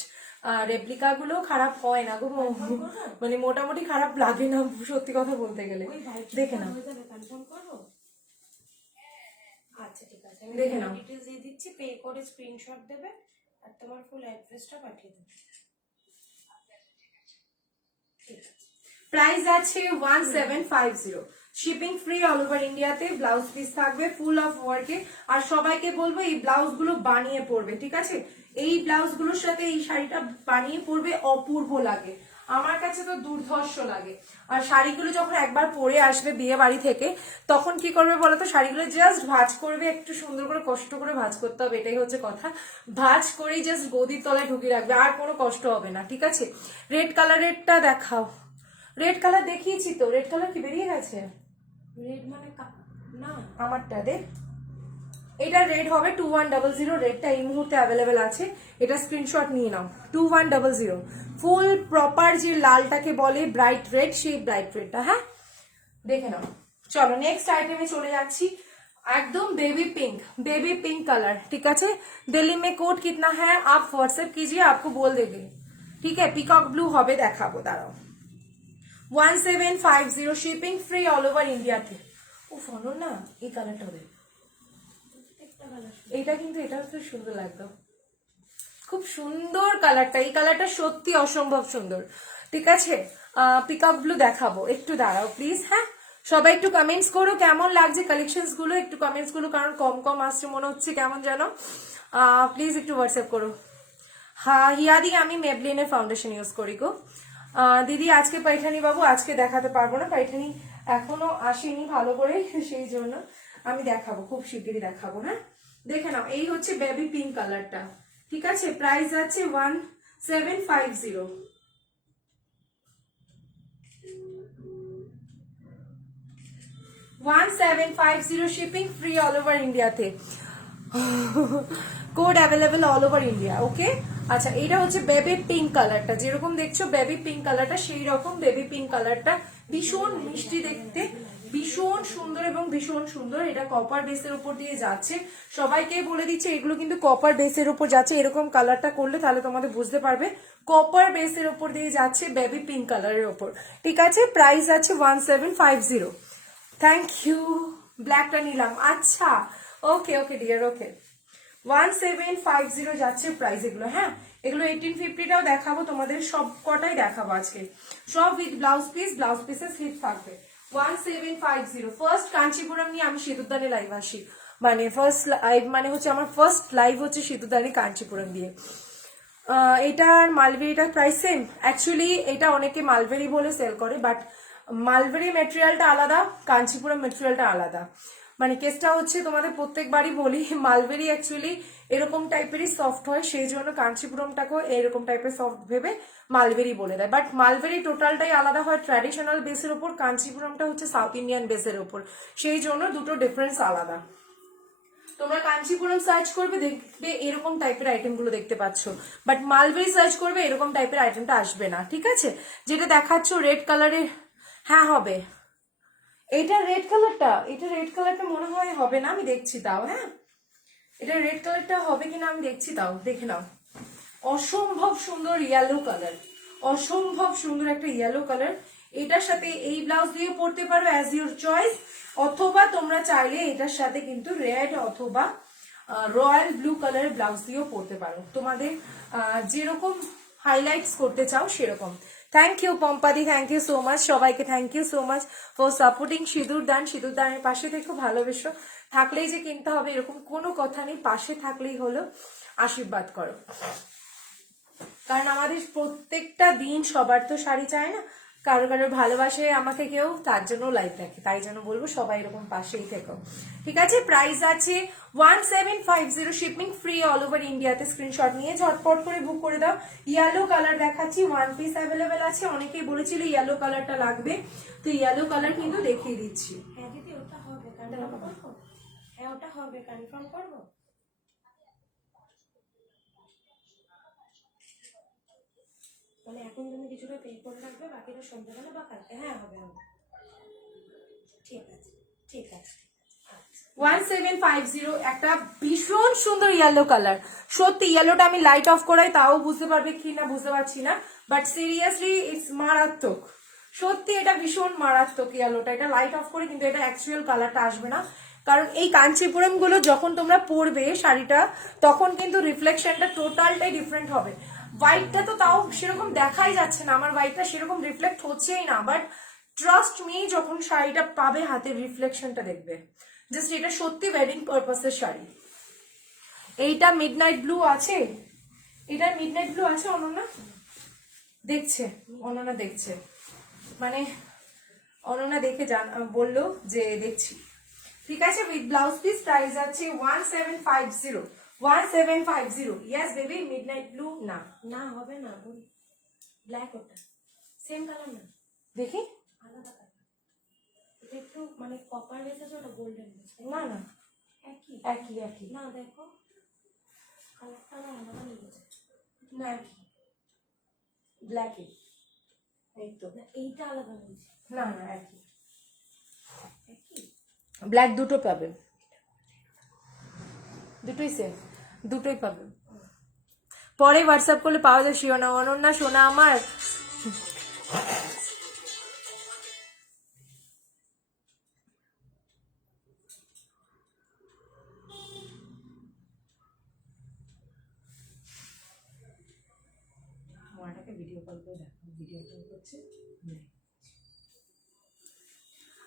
রেপ্লিকা গুলো খারাপ হয় না গো, মানে মোটামুটি খারাপ লাগে না, সত্যি কথা বলতে গেলে। দেখে নাও, আচ্ছা ঠিক আছে, দেখে নাও। ডিটেইলস দিয়ে দিচ্ছি, পে করে স্ক্রিনশট দেবে আর তোমার ফুল অ্যাড্রেসটা পাঠিয়ে দেবে। প্রাইস আছে 1750, শিপিং ফ্রি অল ওভার ইন্ডিয়াতে। ব্লাউজ পিস থাকবে ফুল অফ ওয়ার্কে। আর সবাইকে বলবো এই ব্লাউজ গুলো বানিয়ে পরবে, ঠিক আছে। এই ব্লাউজ গুলোর সাথে এই শাড়িটা বানিয়ে পরবে, অপূর্ব লাগে, আমার কাছে তো দুর্ধর্ষ লাগে। আর শাড়িগুলো যখন একবার পরে আসবে বিয়ে বাড়ি থেকে, তখন কি করবে বলতো, শাড়িগুলো জাস্ট ভাঁজ করবে, একটু সুন্দর করে কষ্ট করে ভাঁজ করতে হবে, এটাই হচ্ছে কথা। ভাঁজ করেই জাস্ট গদির তলায় ঢুকিয়ে রাখবে, আর কোনো কষ্ট হবে না, ঠিক আছে। রেড কালারেরটা দেখাও। রেড কালার দেখিয়েছি তো, রেড কালার কি বেরিয়ে গেছে? রেড মানে না, আমারটা দেখ, এটা রেড হবে 2100, রেডটা এই মুহূর্তে অ্যাভেলেবেল আছে, এটা স্ক্রিনশট নিয়ে নাও। 2100 ফুল প্রপার যে লালটাকে বলে ব্রাইট রেড, সেই ব্রাইট রেডটা, হ্যাঁ দেখে নাও। চলো নেক্সট আইটেমে চলে যাচ্ছি। एकदम बेबी पिंक कलर, ठीक है। दिल्ली में कोड कितना है आप व्हाट्सएप कीजिए, आपको बोल देंगे, ठीक है। पिकॉक ब्लू হবে দেখাবো, দাঁড়াও। 1750 শিপিং ফ্রি অল ওভার ইন্ডিয়াতে। ও ফোন না এই কালারটা হবে, এইটা কিন্তু এটা তো সুন্দর লাগতো, খুব সুন্দর কালারটা, এই কালারটা সত্যি অসম্ভব সুন্দর। ঠিক আছে, পিকআপ ব্লু দেখাবো, একটু দাঁড়াও প্লিজ। হ্যাঁ, সবাই একটু কমেন্টস করো কেমন লাগছে কালেকশনস গুলো, একটু কমেন্টস গুলো, কারণ কম কম আসছে মনে হচ্ছে কেমন যেন। প্লিজ একটু হোয়াটসঅ্যাপ করো। হ্যাঁ হিয়াদি, আমি মেবলিনের ফাউন্ডেশন ইউজ করি গো। দিদি আজকে পাইঠানি বাবু আজকে দেখাতে পারবো না, পাইঠানি এখনো আসেনি ভালো করে, সেই জন্য আমি দেখাবো, খুব শিগগিরই দেখাবো। হ্যাঁ, দেখে নাও, এই হচ্ছে বেবি পিঙ্ক কালারটা। ঠিক আছে, প্রাইস আছে 1750। 1750 শিপিং ফ্রি অল ওভার ইন্ডিয়াতে, code available all over India. Okay, আচ্ছা এটা হচ্ছে বেবি পিঙ্ক কালারটা, যেরকম দেখছো বেবি পিঙ্ক কালারটা সেই রকম বেবি পিঙ্ক কালারটা, ভীষণ মিষ্টি দেখতে, ভীষণ সুন্দর এবং ভীষণ সুন্দর। এটা কপার বেসের উপর দিয়ে যাচ্ছে, সবাইকে বলে দিচ্ছে এগুলো কিন্তু কপার বেসের উপর যাচ্ছে। এরকম কালারটা করলে তাহলে তোমাদের বুঝতে পারবে কপার বেসের উপর দিয়ে যাচ্ছে বেবি পিঙ্ক কালারের উপর। ঠিক আছে, প্রাইস আছে 1750। থ্যাংক ইউ, ব্ল্যাকটা নিলাম। আচ্ছা, ওকে ওকে ডিয়ার, ওকে 1750 যাচ্ছে প্রাইস এগুলো। হ্যাঁ, এগুলো 1850টাও দেখাবো তোমাদের, সব কটাই দেখাবো আজকে, সব উইথ ব্লাউজ পিস, ব্লাউজ পিসের স্লিপ থাকবে। 1750 ফার্স্ট কাঞ্চিপুরম নিয়ে আমি সিঁদুরদানি লাইভ আসি, মানে ফার্স্ট লাইভ মানে হচ্ছে আমার ফার্স্ট লাইভ হচ্ছে সিঁদুরদানি কাঞ্চিপুরম দিয়ে। এটার মালবেরিটার প্রাইস সেম। অ্যাকচুয়ালি এটা অনেকে মালবেরি বলে সেল করে, বাট মালবেরি মেটেরিয়ালটা আলাদা, কাঞ্চিপুরম মেটেরিয়ালটা আলাদা। মানে কেসটা হচ্ছে তোমাদের প্রত্যেকবারই বলি, মালবেরি অ্যাকচুয়ালি এরকম টাইপেরই সফট হয়, সেই জন্য কাঞ্চিপুরমটাকেও এরকম টাইপের সফট ভেবে মালবেরি বলে দেয়। বাট মালবেরি টোটালটাই আলাদা হয় ট্র্যাডিশনাল বেসের উপর, কাঞ্চিপুরমটা হচ্ছে সাউথ ইন্ডিয়ান বেসের উপর, সেই জন্য দুটো ডিফারেন্স আলাদা। তোমরা কাঞ্চিপুরম সার্চ করবে, দেখবে এরকম টাইপের আইটেম গুলো দেখতে পাচ্ছ, বাট মালবেরি সার্চ করবে এরকম টাইপের আইটেমটা আসবে না। ঠিক আছে, যেটা দেখাচ্ছ রেড কালারের, হ্যাঁ হবে, এটা রেড কালারটা, এটা রেড কালারটা মনে হয় হবে না, আমি দেখছি তাও। হ্যাঁ, এটা রেড কালারটা হবে কিনা আমি দেখছি তাও, দেখে নাও। অসম্ভব সুন্দর ইয়েলো কালার, অসম্ভব সুন্দর একটা ইয়েলো কালার। এটার সাথে এই ব্লাউজ দিয়ে পরতে পারো অ্যাজ ইউর চয়েস, অথবা তোমরা চাইলে এটার সাথে কিন্তু রেড অথবা রয়্যাল ব্লু কালারের ব্লাউজ দিয়েও পরতে পারো, তোমাদের যেরকম হাইলাইটস করতে চাও সেরকম। থ্যাংক ইউ পম্পাদি, থ্যাংক ইউ সো মাচ সবাইকে, thank you so much for supporting Sindurdaan. সিঁদুরদানের পাশে দেখো, ভালোবেসো, থাকলেই যে কিনতে হবে এরকম কোনো কথা নেই, পাশে থাকলেই হলো, আশীর্বাদ করো। কারণ আমাদের প্রত্যেকটা দিন সবার তো শাড়ি চায় না, কারো কারোর ভালোবাসে আমাকে কেউ, তার জন্য লাইভ রাখে, তাই জন্য বলবো সবাই এরকম পাশেই থেকো। ঠিক আছে, প্রাইস আছে 1750 শিপিং ফ্রি অল ওভার ইন্ডিয়াতে। স্ক্রিনশট নিয়ে ঝটপট করে বুক করে দাও। ইয়েলো কালার দেখাচ্ছি, ওয়ান পিস অ্যাভেলেবেল আছে, অনেকেই বলেছিল ইয়েলো কালারটা লাগবে, তো ইয়েলো কালার কিন্তু দেখিয়ে দিচ্ছি। হ্যাঁ দিদি, ওটা হবে, কনফার্ম করবো? হ্যাঁ ওটা হবে, কনফার্ম করবো। মানে এখন তুমি কিছুটা পে করে রাখবে, বাকিটা সন্ধ্যাবেলা বা কালকে। হ্যাঁ হবে হবে, ঠিক আছে ঠিক আছে। 1750 একটা ভীষণ সুন্দর ইয়েলো কালার, সত্যি ইয়েলোটা আমি লাইট অফ করাই তাও বুঝতে পারবে কি না বুঝতে পারছি না, বাট সিরিয়াসলি ইটস মারাত্মক, সত্যি এটা ভীষণ মারাত্মক ইয়েলোটা। এটা লাইট অফ করে কিন্তু এটা অ্যাকচুয়াল কালারটা আসবে না, কারণ এই কাঞ্চিপুরম গুলো যখন তোমরা পরবে শাড়িটা, তখন কিন্তু রিফ্লেকশনটা টোটালটাই ডিফারেন্ট হবে। হোয়াইটটা তো তাও সেরকম দেখাই যাচ্ছে না, আমার হোয়াইটটা সেরকম রিফ্লেক্ট হচ্ছেই না, বাট ট্রাস্ট মি যখন শাড়িটা পাবে হাতে রিফ্লেকশনটা দেখবে, জাস্ট এটা সত্যি ওয়েডিং পারপাসের শাড়ি। এইটা মিডনাইট ব্লু আছে, এটা মিডনাইট ব্লু আছে, অনন্যা দেখছে, অনন্যা দেখছে, মানে অনন্যা দেখে বললো যে দেখছি। ঠিক আছে, উইথ ব্লাউজ পিস, প্রাইস আছে 1750। 1750, ইয়েস বেবি, মিডনাইট ব্লু না, না হবে না, ব্ল্যাক, ওটা সেম কালার না, দেখি আলাদা কালার, এটা একটু মানে কপার বেসেছে, ওটা গোল্ডেন বেসে। না না একই একই একই, না, দেখো কালারটা আমার আলাদা লেগেছে। না একই, ব্ল্যাকই, এই তো, না এইটা আলাদা বলছি। না না একই, একই ব্ল্যাক দুটো পাবেন, দুটোই সেম, দুটোই পাবেন। পরে হোয়াটসঅ্যাপ করলে পাওয়া যায়, শিও না অনন্যা সোনা আমার।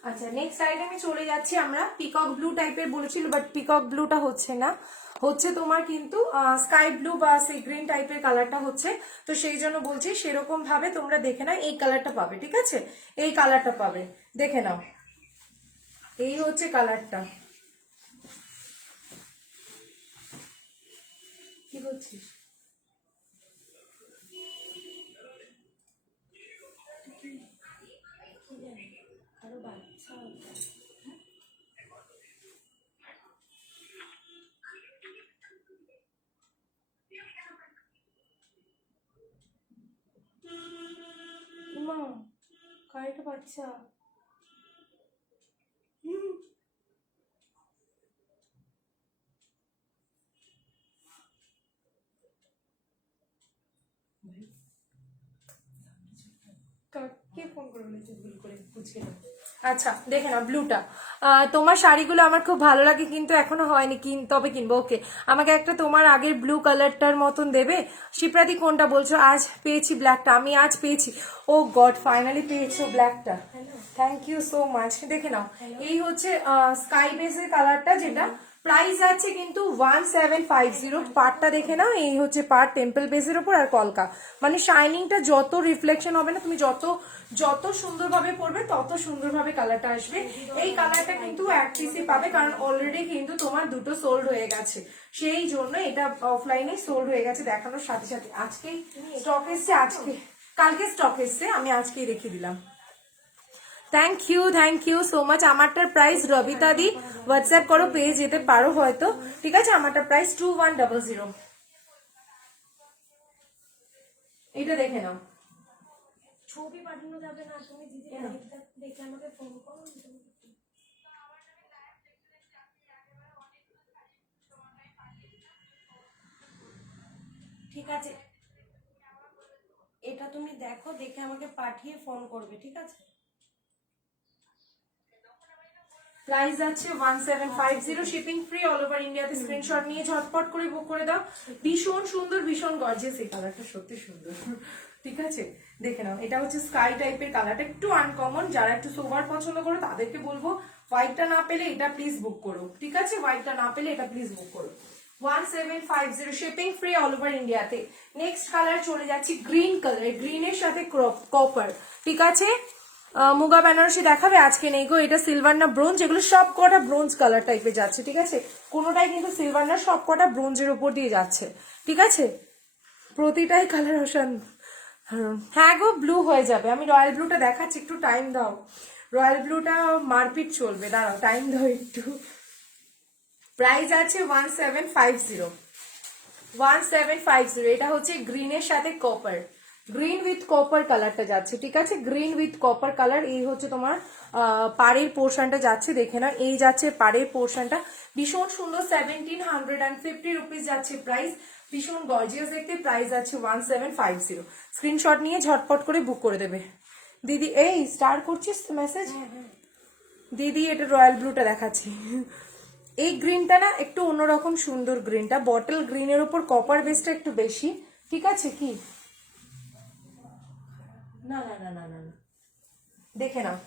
আচ্ছা, নেক্সট আইটেমে চলে যাচ্ছি আমরা। পিকক ব্লু টাইপের বলেছিল, বাট পিকক ব্লুটা হচ্ছে না, হচ্ছে তোমার কিন্তু স্কাই ব্লু বা সি গ্রিন টাইপের কালারটা হচ্ছে। তো সেই জন্য বলছি সেরকম ভাবে তোমরা দেখে নাও, এই কালারটা পাবে, ঠিক আছে? এই কালারটা পাবে, দেখে নাও, এই হচ্ছে কালারটা। কি করছিস? আরো বাচ্চা মা, কারেন্ট বাচ্চা। কে ফোন করে বলেছে ভুল করে বুঝে না। আচ্ছা, দেখে নাও ব্লুটা। তোমার শাড়িগুলো আমার খুব ভালো লাগে, কিন্তু এখনো হয়নি, তবে কিনবো। ওকে, আমাকে একটা তোমার আগের ব্লু কালারটার মতন দেবে। শিপ্রাদি কোনটা বলছো? আজ পেয়েছি ব্ল্যাকটা, আমি আজ পেয়েছি। ও গড, ফাইনালি পেয়েছো ব্ল্যাকটা, থ্যাংক ইউ সো মাচ। দেখে নাও, এই হচ্ছে স্কাই বেসের কালারটা, যেটা প্রাইস আছে কিন্তু 1750। পার্টটা দেখে নাও, এই হচ্ছে পার্ট, টেম্পল বেসের ওপর আর কলকা, মানে শাইনিংটা যত রিফ্লেকশন হবে না, তুমি যত যত সুন্দরভাবে পরবে তত সুন্দরভাবে কালারটা আসবে। এই কালারটা কিন্তু এক পিসই পাবে, কারণ অলরেডি কিন্তু তোমার দুটো সোল্ড হয়ে গেছে, সেই জন্য এটা অফলাইনে সোল্ড হয়ে গেছে দেখানোর সাথে সাথে। আজকেই স্টক এসছে, আজকে কালকে স্টক এসছে, আমি আজকেই রেখে দিলাম। Thank you so much. আমারটার প্রাইস রবিতা দি হোয়াটসঅ্যাপ করো, পেয়ে যেতে পারো হয়তো, ঠিক আছে? আমারটার প্রাইস 2100। এটা দেখে নাও। ছবি পাঠানো যাবে না, তুমি দিদি দেখে আমাকে ফোন করো। ঠিক আছে, এটা তুমি দেখো, দেখে আমাকে পাঠিয়ে ফোন করবে, ঠিক আছে? প্রাইস আছে 1750, শিপিং ফ্রি অল ওভার ইন্ডিয়াতে। স্ক্রিনশট নিয়ে ঝটপট করে বুক করে দাও। ভীষণ সুন্দর, ভীষণ গর্জিয়াস, এই কালারটা সত্যি সুন্দর, ঠিক আছে? দেখে নাও, এটা হচ্ছে স্কাই টাইপের কালারটা, একটু আনকমন। যারা একটু সোবার পছন্দ করো তাদেরকে বলবো হোয়াইটটা না পেলে এটা প্লিজ বুক করো, ঠিক আছে? হোয়াইটটা না পেলে এটা প্লিজ বুক করো। 1750, শিপিং ফ্রি অল ওভার ইন্ডিয়াতে। নেক্সট কালার চলে যাচ্ছি গ্রিন কালার, গ্রিনের সাথে কপার, ঠিক আছে? মুগা বেনারসি দেখাবে, আজকে নেই গো। এটা সিলভার না ব্রোঞ্জ, এগুলো সব কটা ব্রোঞ্জ কালার টাইপের যাচ্ছে, ঠিক আছে? কোনোটাই কিন্তু সিলভার না, সব কটা ব্রোঞ্জের উপর দিয়ে যাচ্ছে, ঠিক আছে? প্রতিটাই কালার অসান। হ্যাঁ গো, ব্লু হয়ে যাবে। আমি রয়্যাল ব্লুটা দেখাচ্ছি, একটু টাইম দাও। রয়্যাল ব্লুটা মারপিট চলবে, দাঁড়াও, টাইম দাও একটু। প্রাইস আছে 1750, 1750। এটা হচ্ছে গ্রিনের সাথে কপার, গ্রিন উইথ কপার কালারটা যাচ্ছে, ঠিক আছে? Green with copper colour. এই হচ্ছে তোমার পাড়ের পোর্শনটা যাচ্ছে, দেখে না, এই যাচ্ছে পাড়ের পোর্শনটা, ভীষণ সুন্দর। 1750 রুপিস যাচ্ছে প্রাইস, ভীষণ গর্জিয়াস দেখতে। প্রাইস আছে 1750। স্ক্রিনশট নিয়ে ঝটপট করে বুক করে দেবে। দিদি, এই স্টার করছিস মেসেজ? দিদি, এটা রয়্যাল ব্লুটা দেখাচ্ছি। এই গ্রিনটা না একটু অন্যরকম সুন্দর, গ্রিনটা বটল গ্রিনের উপর কপার বেসটা একটু বেশি, ঠিক আছে? কি না না না না না না, দেখে নাও।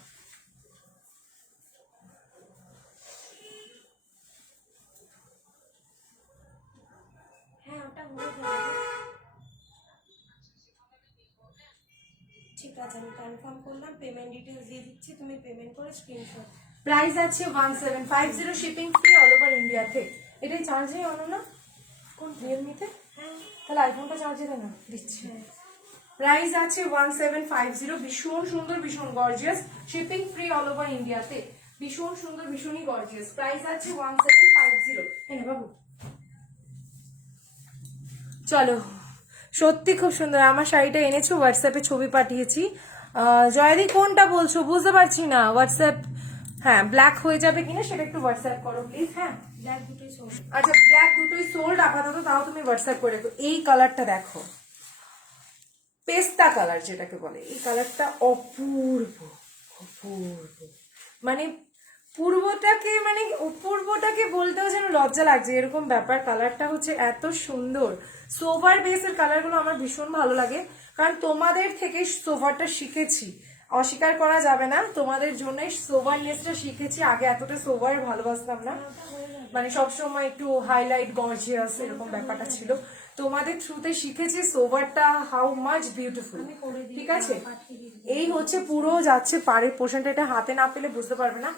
হ্যাঁ, ওটা হয়ে যাবে। ঠিক আছে, আমি কনফার্ম করলাম, পেমেন্ট ডিটেলস দিয়ে দিচ্ছি, তুমি পেমেন্ট করে স্ক্রিনশট। প্রাইস আছে 1750, শিপিং ফ্রি অল ওভার ইন্ডিয়াতে। এটাই চার্জে অনো না? কোন রিয়েলমিতে? হ্যাঁ, তাহলে আইফোনটা চার্জে দেয় না, দিচ্ছি। প্রাইস আছে 1750, ভীষণ সুন্দর, ভীষণ gorgeous, shipping free all over ইন্ডিয়াতে। ভীষণ সুন্দর, ভীষণই গর্জিয়াস। প্রাইস আছে 1750। হ্যাঁ বাবু, চলো, সত্যি খুব সুন্দর। আমার শাড়িটা এনেছো, হোয়াটসঅ্যাপে ছবি পাঠিয়েছি। জয়দি কোনটা বলছো বুঝতে পারছি না। হোয়াটসঅ্যাপ, হ্যাঁ, ব্ল্যাক হয়ে যাবে কিনা সেটা একটু হোয়াটসঅ্যাপ করো প্লিজ। হ্যাঁ, ব্ল্যাক দুটোই সোল্ড। আচ্ছা, ব্ল্যাক দুটোই সোল্ড আপাতত, তাও তুমি হোয়াটসঅ্যাপ করে রেখো। এই কালারটা দেখো, পেস্তা কালার যেটাকে বলে, এই কালারটা অপূর্ব, অপূর্ব। মানে পূর্বটাকে বলতেও যেন লজ্জা লাগছে, এরকম ব্যাপার। কালারটা হচ্ছে এত সুন্দর। সোভার বেসের কালারগুলো আমার ভীষণ ভালো লাগে, কারণ তোমাদের থেকে সোভারটা শিখেছি, অস্বীকার করা যাবে না, তোমাদের জন্যই সোভারনেসটা শিখেছি। আগে এতটা সোভার ভালোবাসতাম না, মানে সবসময় একটু হাইলাইট গর্জিয়াস এরকম ব্যাপারটা ছিল। তোমাদের থ্রুতে শিখেছি সোভারটা হাউ মাচ বিউটিফুল। ঠিক আছে, এই হচ্ছে পুরো যাচ্ছে পাড়ের পোর্শনটা, এটা হাতে না পেলে বুঝতে পারবে না।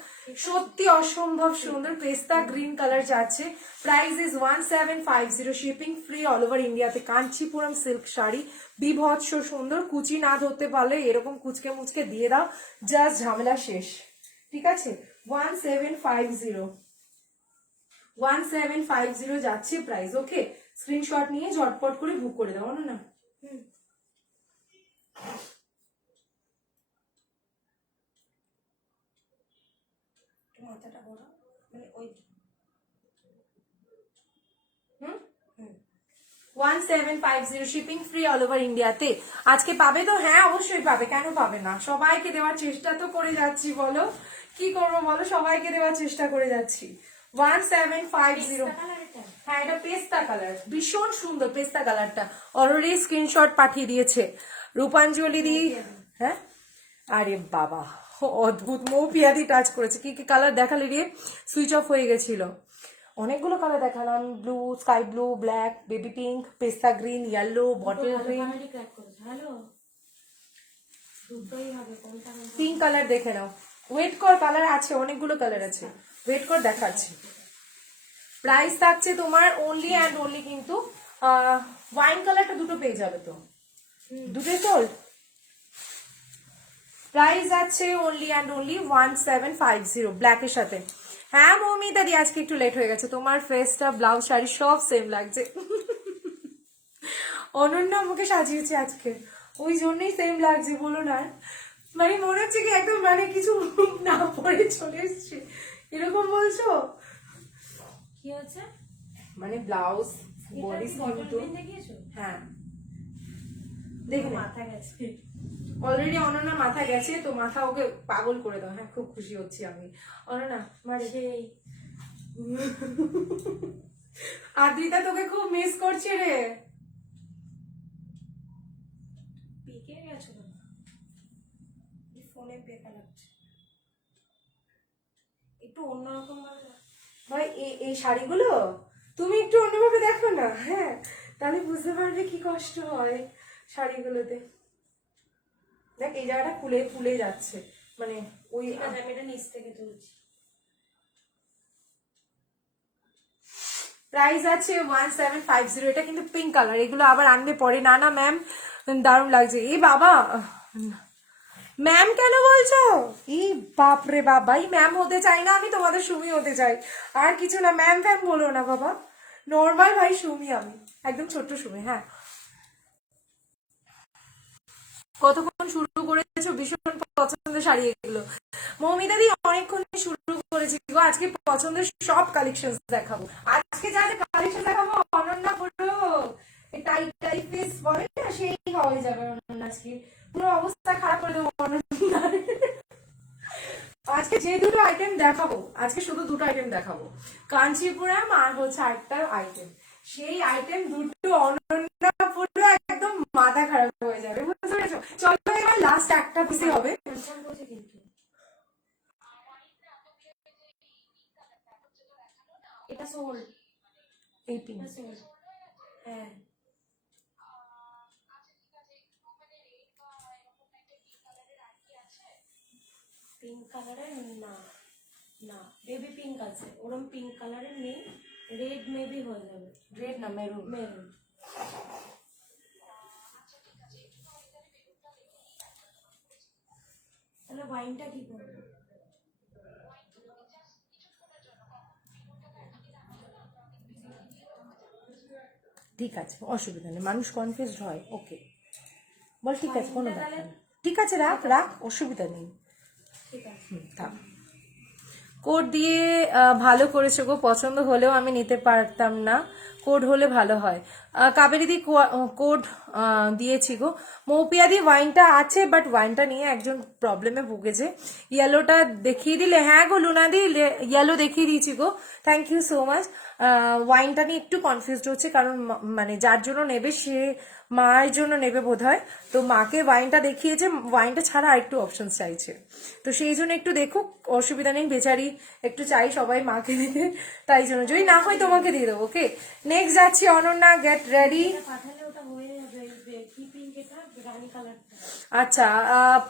সত্যি অসম্ভব সুন্দর পেস্তা গ্রিন কালার যাচ্ছে। Price is 1750, shipping free all over ইন্ডিয়াতে। কাঞ্চিপুরম সিল্ক শাড়ি, বিভৎস সুন্দর। কুচি না ধরতে পারলে এরকম কুচকে মুচকে দিয়ে দাও, জাস্ট ঝামেলা শেষ। ঠিক আছে, 1750 যাচ্ছে প্রাইস। ওকে, স্ক্রিনশট নিয়ে ঝটপট করে বুক করে দাও না। মাথাটা বড়, মানে ওই 1750, শিপিং ফ্রি অল ওভার ইন্ডিয়াতে। আজকে পাবে তো? হ্যাঁ অবশ্যই পাবে, কেন পাবে না? সবাইকে দেওয়ার চেষ্টা তো করে যাচ্ছি, বলো কি করবো বলো, সবাইকে দেওয়ার চেষ্টা করে যাচ্ছি। 1750। হ্যাঁ, এটা পেস্তা কালার, ভীষণ সুন্দর পেস্তা কালারটা। অলরেডি স্ক্রিনশট পাঠিয়ে দিয়েছে রূপাঞ্জলি দি। হ্যাঁ, আরে বাবা অদ্ভুত, মৌ পিয়াদি টাচ করেছে। কি কি কালার দেখালে রে? সুইচ অফ হয়ে গেছিল। অনেকগুলো কালার দেখালাম, blue, sky blue, black, baby pink, pista green, yellow, bottle green, pink colour দেখে নাও। ওয়েট কর, কালার আছে, অনেকগুলো কালার আছে, ওয়েট কর দেখাচ্ছি। প্রাইস থাকছে তোমার অনলি অ্যান্ড অনলি কিন্তু ওয়াইন কালারটা দুটো পেয়ে যাবে তো, দুটোই সোল্ড। প্রাইস আছে অনলি অ্যান্ড অনলি 1750 ব্ল্যাকের সাথে। হ্যাঁ মৌমিতা দি, আজকে একটু লেট হয়ে গেছে, তোমার ফেসটা, ব্লাউজ, শাড়ি সব সেম লাগছে। অনন্য আমাকে সাজিয়েছে আজকে, ওই জন্যই সেম লাগছে, বলো না। মানে মনে হচ্ছে কি একদম মানে কিছু না পরে চলে এসছে, এরকম বলছো? কি হচ্ছে? মানে ব্লাউজ, বডি কিন্তু হ্যাঁ দেখে মাথা গেছে অলরেডি। অনন্যা মাথা গেছে তো, মাথা ওকে পাগল করে দাও। হ্যাঁ, খুব খুশি হচ্ছি আমি। অনন্যা মানে সেই আদ্রিতা তোকে খুব মিস করছে রে। পিকে গেছো ফোনে বেকা লাগছে, একটু অন্যরকম ভাবে। ভাই এই শাড়িগুলো তুমি একটু অন্যভাবে দেখো না, হ্যাঁ, তাহলে বুঝতে পারবে কি কষ্ট হয় শাড়িগুলোতে। দেখ এই জায়গাটা ফুলে ফুলে যাচ্ছে, মানে ওই আমি এটা নিচ থেকে তুলছি। প্রাইস আছে 1750। এটা কিন্তু পিঙ্ক কালার, এগুলো আবার আনবে পরে। না না ম্যাম, দারুণ লাগছে। এই বাবা, ম্যাম কেন বলছো? এই বাপ রে বাপ, ভাই ম্যাম হতে চাই না আমি, তোমাদের সুমি হতে চাই, আর কিছু না। ম্যাম ফ্যাম বলো না বাবা, নর্মাল ভাই সুমি আমি, একদম ছোট্ট সুমি। হ্যাঁ, কতক্ষণ শুরু করেছো? ভীষণ পছন্দের শাড়ি এগুলো। মৌমিতা দি অনেকক্ষণ শুরু করেছি গো, আজকে পছন্দের সব কালেকশন দেখাবো। আজকে যা কালেকশন দেখাবো অনন্যা পুরো টাইট টাইট পিস বলে না, সেই হয়ে যাবে অনন্যা। আজকে পুরো অবস্থা খারাপ করে দেবো অনন্যা। আজকে যে দুটো আইটেম দেখাবো, আজকে শুধু দুটো আইটেম দেখাবো, কাঞ্চিপুরম আর হচ্ছে আরেকটা আইটেম। সেই আইটেম দুটো অনন্যা পুরো একদম মাথা খারাপ হয়ে যাবে, বুঝতে পেরেছো? চলো এবার লাস্ট একটা পিসে হবে। এটা সোল্ড, এই পিঙ্ক, হ্যাঁ পিঙ্ক কালারের না, না বেবি পিঙ্ক আছে, ওরম পিঙ্ক কালারের নেই। রেড মেবি হয়ে যাবে, রেড না মেরুন। মেরুন। তাহলে ওয়াইনটা কি করবো? ঠিক আছে, অসুবিধা নেই, মানুষ কনফিউজড হয়। ওকে বল, ঠিক আছে, কোনো ব্যাপার না, ঠিক আছে, রাখ রাখ, অসুবিধা নেই। ঠিক আছে, থাক। কোড দিয়ে ভালো করেছো গো, পছন্দ হলেও আমি নিতে পারতাম না, কোড হলে ভালো হয়। কাবেরি দি কোড দিয়েছি গো। মৌপিয়া দি ওয়াইনটা আছে, বাট ওয়াইনটা নিয়ে একজন প্রবলেমে ভুগেছে। ইয়েলোটা দেখিয়ে দিলে? হ্যাঁ গো লুনা দি, ইয়েলো দেখিয়ে দিয়েছি গো, থ্যাংক ইউ সো মাচ। ওয়াইনটা নিয়ে একটু কনফিউজড হচ্ছে, কারণ মানে যার জন্য নেবে সে মায়ের জন্য নেবে বোধহয়, তো মাকে ওয়াইনটা দেখিয়েছে, ওয়াইনটা ছাড়া আরেকটু অপশন চাইছে, তো সেই জন্য একটু দেখুক, অসুবিধা নেই, বেচারি একটু চাই সবাই মাকে দিতে, তাই জন্য যদি না হয় তোমাকে দিয়ে দেবো। ওকে, নেক্সট যাচ্ছি অনন্যা, গেট রেডি। পাঠালে ওটা হয়ে যাবে। কি পিঙ্ক এটা? রানী কালারটা। আচ্ছা,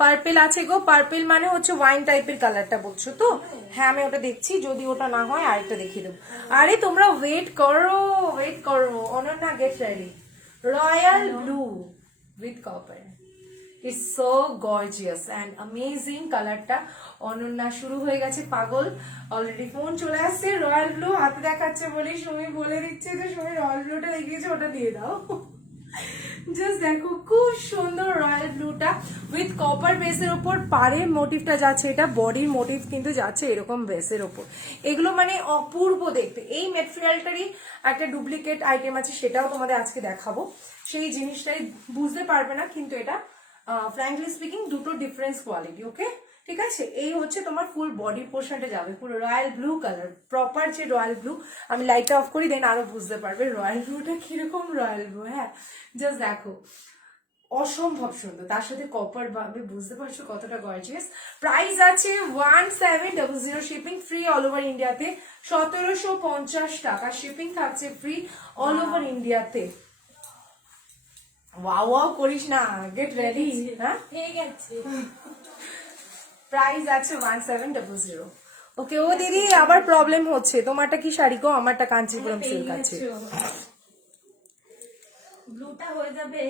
পার্পেল আছে গো, পার্পেল মানে হচ্ছে ওয়াইন টাইপের কালারটা বলছো তো? হ্যাঁ আমি ওটা দেখছি, যদি ওটা না হয় আরেকটা দেখিয়ে দেবো। আরে তোমরা ওয়েট করো, ওয়েট করো। Ananya get ready, royal blue with copper, it's so gorgeous and amazing কালারটা। অনন্যা শুরু হয়ে গেছে পাগল, অলরেডি ফোন চলে আসছে, রয়্যাল ব্লু হাতে দেখাচ্ছে বলি সুমি বলে দিচ্ছে যে সুমি রয়্যাল ব্লুটা দেখিয়েছে, ওটা দিয়ে দাও। জাস্ট দেখো খুব সুন্দর রয়্যাল ব্লুটা উইথ কপার বেসের ওপর, পাড়ের মোটিভটা যাচ্ছে, এটা বডির মোটিভ কিন্তু যাচ্ছে এরকম বেসের ওপর, এগুলো মানে অপূর্ব দেখতে। এই মেটেরিয়ালটারই একটা ডুপ্লিকেট আইটেম আছে, সেটাও তোমাদের আজকে দেখাবো, সেই জিনিসটাই বুঝতে পারবে না, কিন্তু এটা ফ্র্যাঙ্কলি স্পিকিং দুটো ডিফারেন্স কোয়ালিটি। ওকে, ঠিক আছে, এই হচ্ছে তোমার ফুল বডি পোর্শনটা যাবে পুরো রয়্যাল ব্লু কালার, প্রপার যে রয়্যাল ব্লু। আমি লাইটটা অফ করি, দেন আরো বুঝতে পারবে রয়্যাল ব্লুটা কিরকম রয়্যাল ব্লু। হ্যাঁ জাস্ট দেখো অসম্ভব সুন্দর, তার সাথে কপার ভাবে, বুঝতে পারছো কতটা গর্জিয়াস। প্রাইস আছে 1700, শিপিং ফ্রি অল ওভার ইন্ডিয়াতে, 1750 টাকা শিপিং থাকছে ফ্রি অল ওভার ইন্ডিয়াতে। ওয়াও ওয়াও করিস না, গেট রেডি। হ্যাঁ হয়ে গেছে। প্রাইস আছে 1700। ওকে, ও দিদি আবার প্রবলেম হচ্ছে, তোমারটা কি শাড়ি গো? আমারটা কাঞ্চিপুরম সিল্ক আছে। ব্লুটা হয়ে যাবে।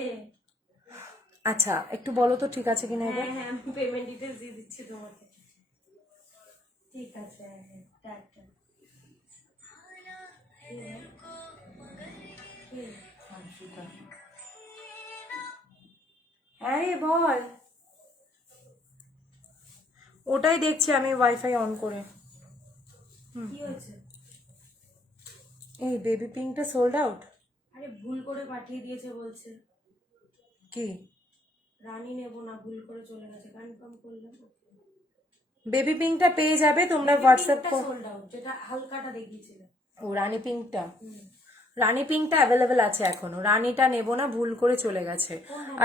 আচ্ছা একটু বলো তো ঠিক আছে কিনা এবার। হ্যাঁ, আমি পেমেন্ট ডিটেইলস দিয়ে দিচ্ছি তোমাকে। ঠিক আছে, হ্যাঁ টাটা। হ্যাঁ রে বল, ওটাই দেখছি আমি ওয়াইফাই অন করে। কি হয়েছে? এই বেবি পিঙ্কটা সোল্ড আউট। আরে ভুল করে পাঠিয়ে দিয়েছে বলছে। কি রানী নেবো না, ভুল করে চলে গেছে, কনফার্ম করলাম। বেবি পিঙ্কটা পেয়ে যাবে তোমরা হোয়াটসঅ্যাপ সোল্ড আউট, যেটা হালকাটা দেখিয়েছিল। ও রানী পিঙ্কটা, রানী পিঙ্কটা অ্যাভেলেবেল আছে এখনো, রানীটা নেবো না, ভুল করে চলে গেছে।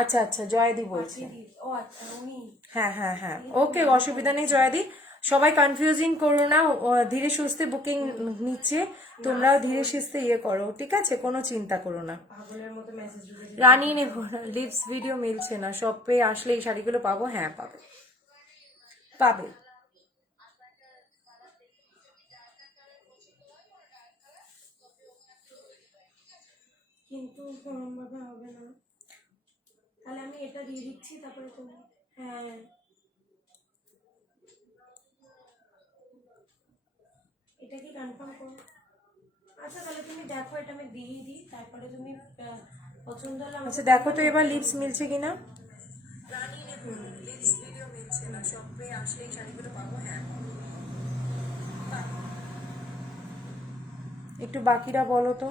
আচ্ছা আচ্ছা জয়দি বলছে। ও আচ্ছা, উনি। হ্যাঁ হ্যাঁ হ্যাঁ ওকে, অসুবিধা নেই জয়দি, সবাই কনফিউজিং করো না, ধীরে সুস্থে বুকিং নিচ্ছে, তোমরাও ধীরে সুস্থে ইয়ে করো, ঠিক আছে, কোনো চিন্তা করো না। পাগলের মতো মেসেজ ঢুকেছে। রানী নেবো না, লিপস ভিডিও মিলছে না, শপে আসলে এই শাড়িগুলো পাবো? হ্যাঁ পাবে, পাবে। কিন্তু সেরকম ভাবে হবে না, তাহলে আমি এটা দিয়ে দিচ্ছি, তারপরে তুমি। হ্যাঁ এটা কি কনফার্ম করো? আচ্ছা তাহলে তুমি দেখো, এটা আমি দিয়ে দিই, তারপরে তুমি পছন্দ হলে আচ্ছা দেখো তো এবার লিপস মিলছে কিনা। রানী নেবো, লিপস ভিডিও মিলছে না, শপে আসলে এই শাড়িগুলো পাবো? হ্যাঁ একটু বাকিরা বলো তো।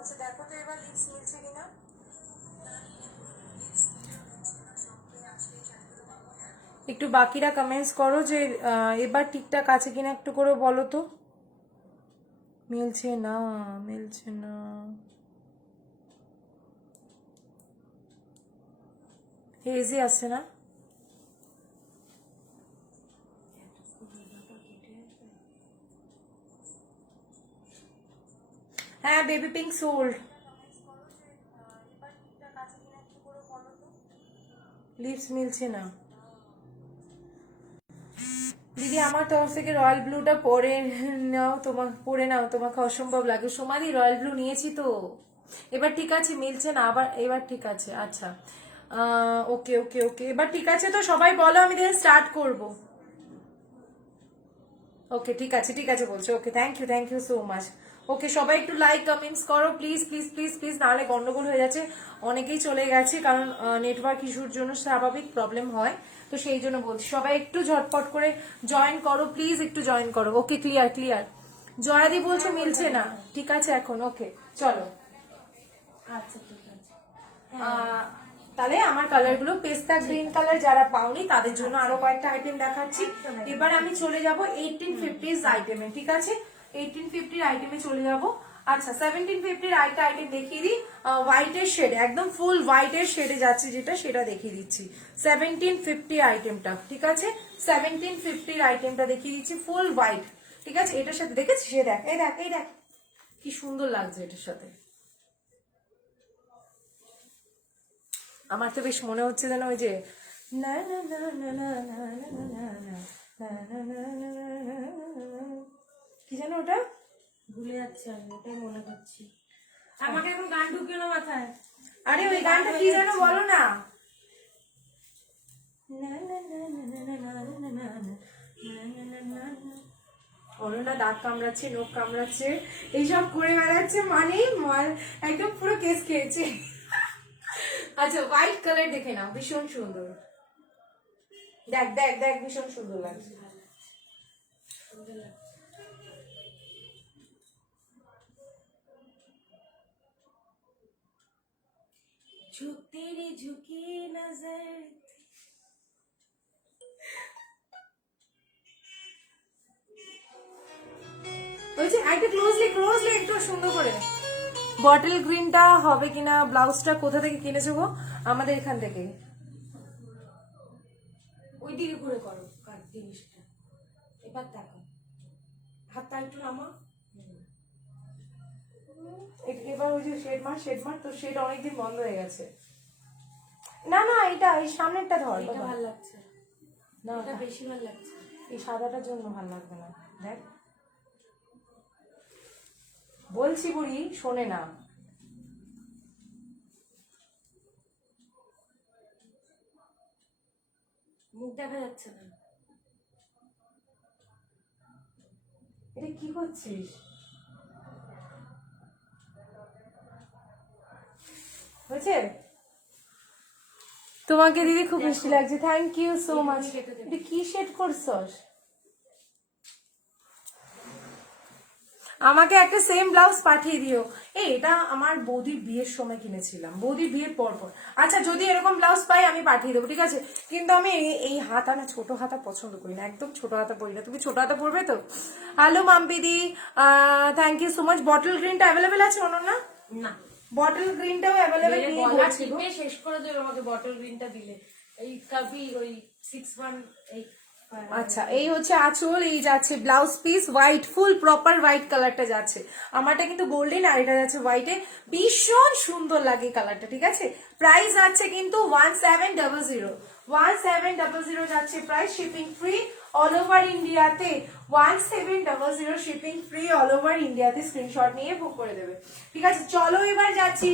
আচ্ছা দেখো তো এবার লিপস মিলছে কিনা। একটু বাকিরা কমেন্টস করো যে এবার ঠিকঠাক আছে কিনা, একটু করে বলো তো। মিলছে না, মিলছে না, হেজি আসছে না। হ্যাঁ বেবি পিঙ্ক সোল্ড, লিপস মিলছে না। দিদি আমার তরফ থেকে রয়্যাল ব্লুটা পরে নাও, পরে নাও, তোমাকে অসম্ভব লাগে। সোমাদি রয়্যাল ব্লু নিয়েছি তো, এবার ঠিক আছে, মিলছে না আবার, এবার ঠিক আছে। আচ্ছা ওকে ওকে ওকে, এবার ঠিক আছে তো, সবাই বলো, আমি দিন স্টার্ট করব। ওকে ঠিক আছে বলছো। Okay thank you so much. Okay সবাই একটু লাইক কমেন্টস করো প্লিজ প্লিজ প্লিজ প্লিজ, নাহলে গন্ডগোল হয়ে যাচ্ছে, অনেকেই চলে গেছে, কারণ নেটওয়ার্ক ইস্যুর জন্য স্বাভাবিক প্রবলেম হয়, তো সেই জন্য বলছি সবাই একটু ঝটপট করে জয়েন করো প্লিজ, একটু জয়েন করো। ওকে ক্লিয়ার ক্লিয়ার, জয়াদি বলছে মিলছে না, ঠিক আছে এখন। ওকে চলো, আচ্ছা ঠিক আছে। তাহলে আমার কালারগুলো পেস্তা গ্রিন কালার যারা পাওনি তাদের জন্য আরো কয়েকটা আইটেম দেখাচ্ছি। এবার আমি চলে যাব 1850s আইটেমে, ঠিক আছে? 1850 আইটেমে চলে যাব। আচ্ছা 1750 আরেকটা আইটেম দেখিয়ে দিই, হোয়াইটের শেড, একদম ফুল হোয়াইটের শেডে যাচ্ছে যেটা, সেটা দেখিয়ে দিচ্ছি। 1750 আইটেমটা, ঠিক আছে? 1750 আইটেমটা দেখিয়ে দিচ্ছি, ফুল হোয়াইট, ঠিক আছে? এটার সাথে দেখেছিস, এই দেখ, এই দেখ, এই দেখ কি সুন্দর লাগছে এটার সাথে। আমার তো বেশ মনে হচ্ছে যেন ওই যে না না না না না না না না না না না না না না কি যেন ওটা ভুলে যাচ্ছে, আমি ওটাই মনে করছি। আমাকে এখন গান ঢুকিও না মাথায়। আরে ওই গানটা কি যেন বলো না। অরুণা দাঁত কামড়াচ্ছে, নখ কামড়াচ্ছে, এইসব করে বেড়াচ্ছে, মানে একদম পুরো কেস খেয়েছে। আচ্ছা হোয়াইট কালার দেখে নাও, ভীষণ সুন্দর, দেখ দেখ দেখ, ভীষণ সুন্দর লাগছে। झुकती रे झुकी नजर। ওই যে একটা ক্লোজলি ক্লোজলি একটু সুন্দর করে। বটল গ্রিনটা হবে কিনা, ব্লাউজটা কোথা থেকে কিনেছো গো? আমাদের এখান থেকে। ওই দিকে ঘুরে করো কাট জিনিসটা, এবার দেখো হাতটা একটু নামা। এবার ওই যে শেড মার তো শেড অনেকদিন বন্ধ হয়ে গেছে। না না, এটা এই সামনেরটা ধর। এটা ভালো লাগছে না, এটা বেশি ভালো লাগছে। এই সাদাটার জন্য ভালো লাগবে না, দেখ বলছি, বুড়ি শোনে না। মুখ দেখা যাচ্ছে না। এটা কি করছিস? হয়েছে? তোমাকে দিদি খুব মিষ্টি লাগছে, থ্যাংক ইউ সো মাচ। এটা কি শেড করছস? আমাকে একটা সেম ব্লাউজ পাঠিয়ে দিও। এটা আমার বৌদির বিয়ের সময় কিনেছিলাম, বৌদির বিয়ের পর পর। আচ্ছা যদি এরকম ব্লাউজ পাই আমি পাঠিয়ে দেবো, ঠিক আছে? কিন্তু আমি এই হাতা না, ছোট হাতা পছন্দ করি না, একদম ছোট হাতা পরি না। তুমি ছোট হাতা পরবে তো? হ্যালো মাম্পিদি, thank you so much. Bottle গ্রিনটা অ্যাভেলেবেল আছে অনন্যা? না, বটল গ্রিনটাও অ্যাভেলেবেল নেই বলছি গো। টিপে শেষ করে দেবে আমাকে বটল গ্রিনটা দিলে। এই কবি ওই 618। আচ্ছা এই হচ্ছে আঁচল, এই যাচ্ছে ব্লাউজ পিস হোয়াইট, ফুল প্রপার হোয়াইট কালারটা যাচ্ছে। আমারটা কিন্তু গোল্ডেন আর এটা যাচ্ছে হোয়াইটে, ভীষণ সুন্দর লাগে কালারটা, ঠিক আছে? প্রাইস আছে কিন্তু 1700, 1700 যাচ্ছে price, shipping free all over ইন্ডিয়াতে। 1700 শিপিং ফ্রি অল ওভার ইন্ডিয়াতে, স্ক্রিনশট নিয়ে বুক করে দেবে, ঠিক আছে? চলো এবার যাচ্ছি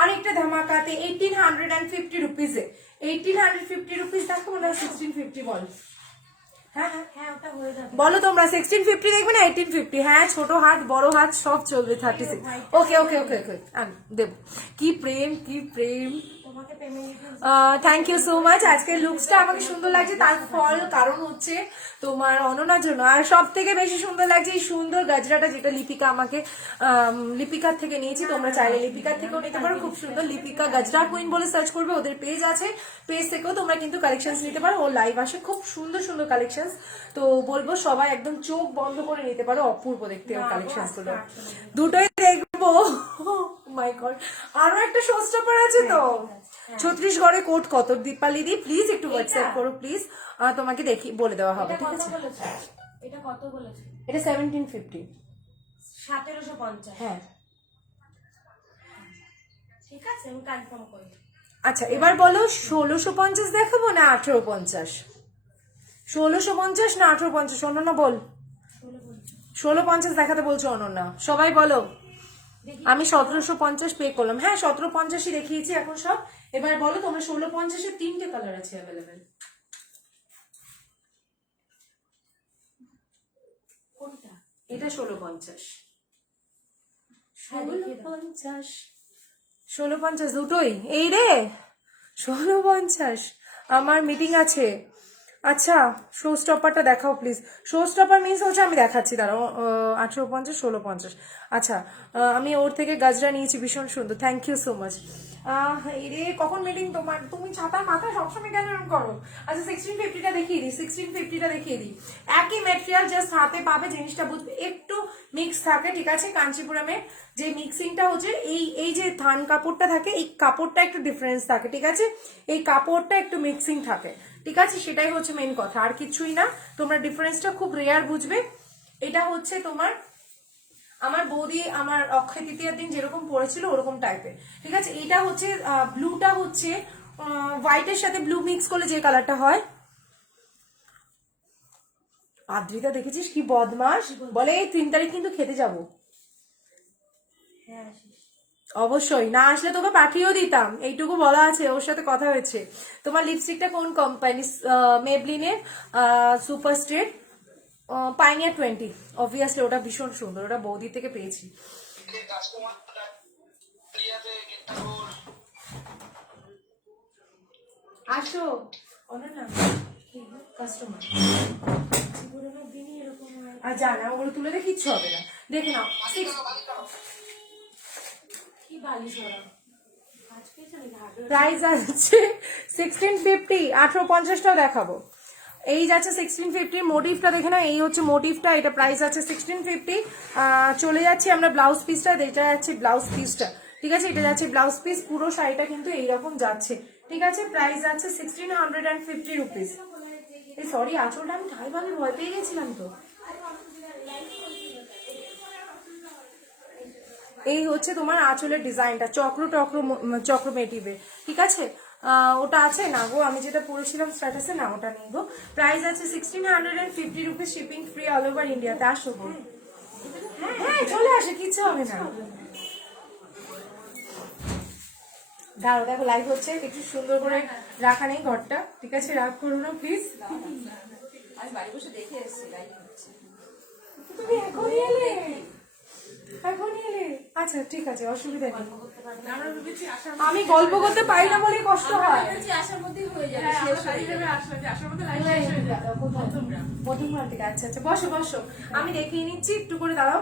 আরেকটা ধামাকাতে 1850 রুপিসে। 1850 রুপিস দেখাবো না 1650 বল? হ্যাঁ হ্যাঁ হ্যাঁ ওটা হয়ে যাবে। বলো তোমরা 1650 দেখবে না 1850? হ্যাঁ ছোট হাত বড় হাত সব চলবে 36। ওকে ওকে ওকে ওকে আমি দেব। কি প্রেম, কি প্রেম। তোমাকে payment thank you so much. আজকের লুকসটা আমাকে সুন্দর লাগছে, তার ফল কারণ হচ্ছে তোমার অনন্যার জন্য। আর সব থেকে বেশি সুন্দর লাগছে এই সুন্দর গাজরাটা, যেটা লিপিকা আমাকে লিপিকার থেকে নিয়েছি। তোমরা চাইলে লিপিকার থেকেও নিতে পারো, খুব সুন্দর। লিপিকা গাজরা কুইন বলে সার্চ করবে, ওদের পেজ আছে, পেজ থেকেও তোমরা কিন্তু কালেকশনস নিতে পারো। ও লাইভ আসে, খুব সুন্দর সুন্দর কালেকশনস। তো বলবো সবাই একদম চোখ বন্ধ করে নিতে পারো, অপূর্ব দেখতে ওর কালেকশনস গুলো, দুটোই দেখবো। মাই গড, আরো একটা শো স্টপার আছে তো। ছত্রিশগড়ে কোট কত দীপালি দি? প্লিজ একটু হোয়াটসঅ্যাপ করো প্লিজ, তোমাকে দেখি বলে দেওয়া হবে, ঠিক আছে? এটা কত বলেছে? এটা 1750। 1750? হ্যাঁ ঠিক আছে, আমি কনফার্ম করি। আচ্ছা এবার বলো 1650 দেখাবো না 1850? 1650 না 1850? অনন্যা বল। 1650 দেখাতে বলছো অনন্যা, সবাই বলো। আমি 1750 পে করলাম। হ্যাঁ 1750ই দেখিয়েছি এখন সব। এবার বলো তোমরা 1650-এর 3টে কালার আছে অ্যাভেলেবেল। কোনটা? এটা 1650। 1650 1650 দুটোই এই রে। 1650 আমার মিটিং আছে, আচ্ছা, শো স্টপারটা দেখাও প্লিজ। শো স্টপার মিন্স হচ্ছে, আমি দেখাচ্ছি দাঁড়াও। 1850, 1650। আচ্ছা, আমি ওর থেকে গাজরা নিয়েছি, ভীষণ সুন্দর, থ্যাংক ইউ সো মাচ। রে কখন মিটিং তোমার? তুমি ছাতার মাথা সবসময় কেন এরকম করো? আচ্ছা, 1650টা দেখিয়ে দিই, 1650টা দেখিয়ে দিই। একই ম্যাটেরিয়াল, জাস্ট হাতে পাবে, জিনিসটা বুঝবে, একটু মিক্স থাকে, ঠিক আছে? কাঞ্চিপুরমের যে মিক্সিংটা হচ্ছে, এই যে থান কাপড়টা থাকে, এই কাপড়টা একটু ডিফারেন্স থাকে, ঠিক আছে? এই কাপড়টা একটু মিক্সিং থাকে, ঠিক আছে? সেটাই হচ্ছে মেন কথা, আর কিছুই না। তোমরা ডিফারেন্সটা খুব রেয়ার বুঝবে। এটা হচ্ছে তোমার, আমার বৌদি আমার অক্ষয় তৃতীয়ার দিন যেরকম পড়েছিল ওরকম টাইপের, ঠিক আছে? এটা হচ্ছে ব্লুটা হচ্ছে হোয়াইটের সাথে ব্লু মিক্স করলে যে কালারটা হয়। আদ্রিতা দেখেছিস কি বদমাস, বলে এই 3 তারিখ কিন্তু খেতে যাব। অবশ্যই, না আসলে তোকে পাঠিয়েও দিতাম, এইটুকু বলা আছে, ওর সাথে কথা হয়েছে। তোমার লিপস্টিকটা কোন কোম্পানি? মেবলিনের সুপার স্ট্রেট পাইনিয়ার 20। অবভিয়াসলি ওটা ভীষণ সুন্দর, ওটা বৌদি থেকে পেয়েছি। আসো অনন্যা, কাস্টমার আর জানা, ওগুলো তুলে দিয়ে কিচ্ছু হবে না, দেখে নাও। কি বালিশ ওরা প্রাইস আছে 1650। 1850টাও দেখাবো। এই যাচ্ছে 1650, মোটিভটা দেখে না, এই হচ্ছে মোটিভটা, এটা প্রাইস আছে 1650। চলে যাচ্ছি আমরা ব্লাউজ পিসটা, এটা যাচ্ছে ব্লাউজ পিসটা, ঠিক আছে? এটা যাচ্ছে ব্লাউজ পিস, পুরো শাড়িটা কিন্তু এইরকম যাচ্ছে, ঠিক আছে? প্রাইস যাচ্ছে 1650 রুপিস। এই সরি, আঁচলটা আমি ঠাই ভাবে ভয় পেয়ে গেছিলাম তো। এই হচ্ছে তোমার আঁচলের ডিজাইনটা, চক্র মেটিভে, ঠিক আছে? ওটা আছে না গো, আমি যেটা পরেছিলাম স্ট্যাটাসে, না ওটা নেই গো। প্রাইস আছে 1650 rupees, shipping free all over ইন্ডিয়াতে। আসো গো, হ্যাঁ চলে আসে, কিচ্ছু হবে না। দাঁড়ো, দেখো লাইভ হচ্ছে, একটু সুন্দর করে রাখা নেই ঘরটা, ঠিক আছে? রাগ করো না প্লিজ। আমি বাড়ি বসে দেখে এসেছি লাইভ হচ্ছে। তুমি এখনই এলে? এখনই এলে? আচ্ছা ঠিক আছে, অসুবিধা নেই। আমরা ভেবেছি আসার আমি গল্প করতে পারি না বলে কষ্ট হয়। ভেবেছি আসার মধ্যেই হয়ে যাবে, হ্যাঁ, শেষ হয়ে যাবে। আসলে যে আসার মধ্যে লাইভ শেষ হয়ে যাবে। মধ্যমগ্রাম থেকে। আচ্ছা আচ্ছা, বসো বসো, আমি দেখিয়ে নিচ্ছি, একটু করে দাঁড়াও।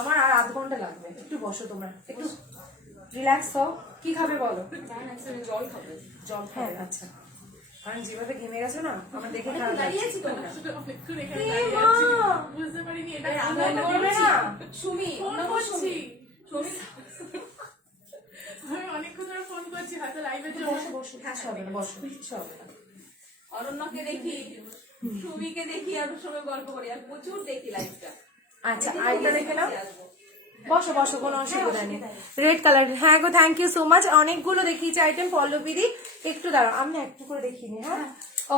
আমার আর আধ ঘন্টা লাগবে, একটু বসো তোমরা, একটু রিল্যাক্স হও। কি খাবে বলো? জল খাবে। জল খাবে? আচ্ছা, কারণ যেভাবে ঘেমে গেছো না, আমার দেখে খারাপ দাঁড়িয়ে লাগছে। আছি তোমরা। অনেকক্ষণ এখানে এ দাঁড়িয়ে মা! আছি। বুঝতে পারিনি এটা আরে আমরা আমি এটা বলবে বলছি। না। সুমি, ফোন ওর নাম করছি। সুমি। সুমি, আমি অনেকক্ষণ ধরে ফোন করছি, হয়তো লাইভের জন্য। বসো বসো, কিচ্ছু হবে না, বসো, কিচ্ছু হবে না। অরণ্যকে দেখি, সুমিকে দেখি, আর ওর সঙ্গে গল্প করি, আর প্রচুর দেখি লাইভটা। আচ্ছা, আরেকটা দেখে নাও। বসো বসো, কোনো অসুবিধা নেই। রেড কালার, হ্যাঁ গো, থ্যাংক ইউ সো মাচ। অনেকগুলো দেখিয়েছি আইটেম পল্লবীদি, একটু দাঁড়াও, আমি একটু করে দেখিয়ে নিই। হ্যাঁ,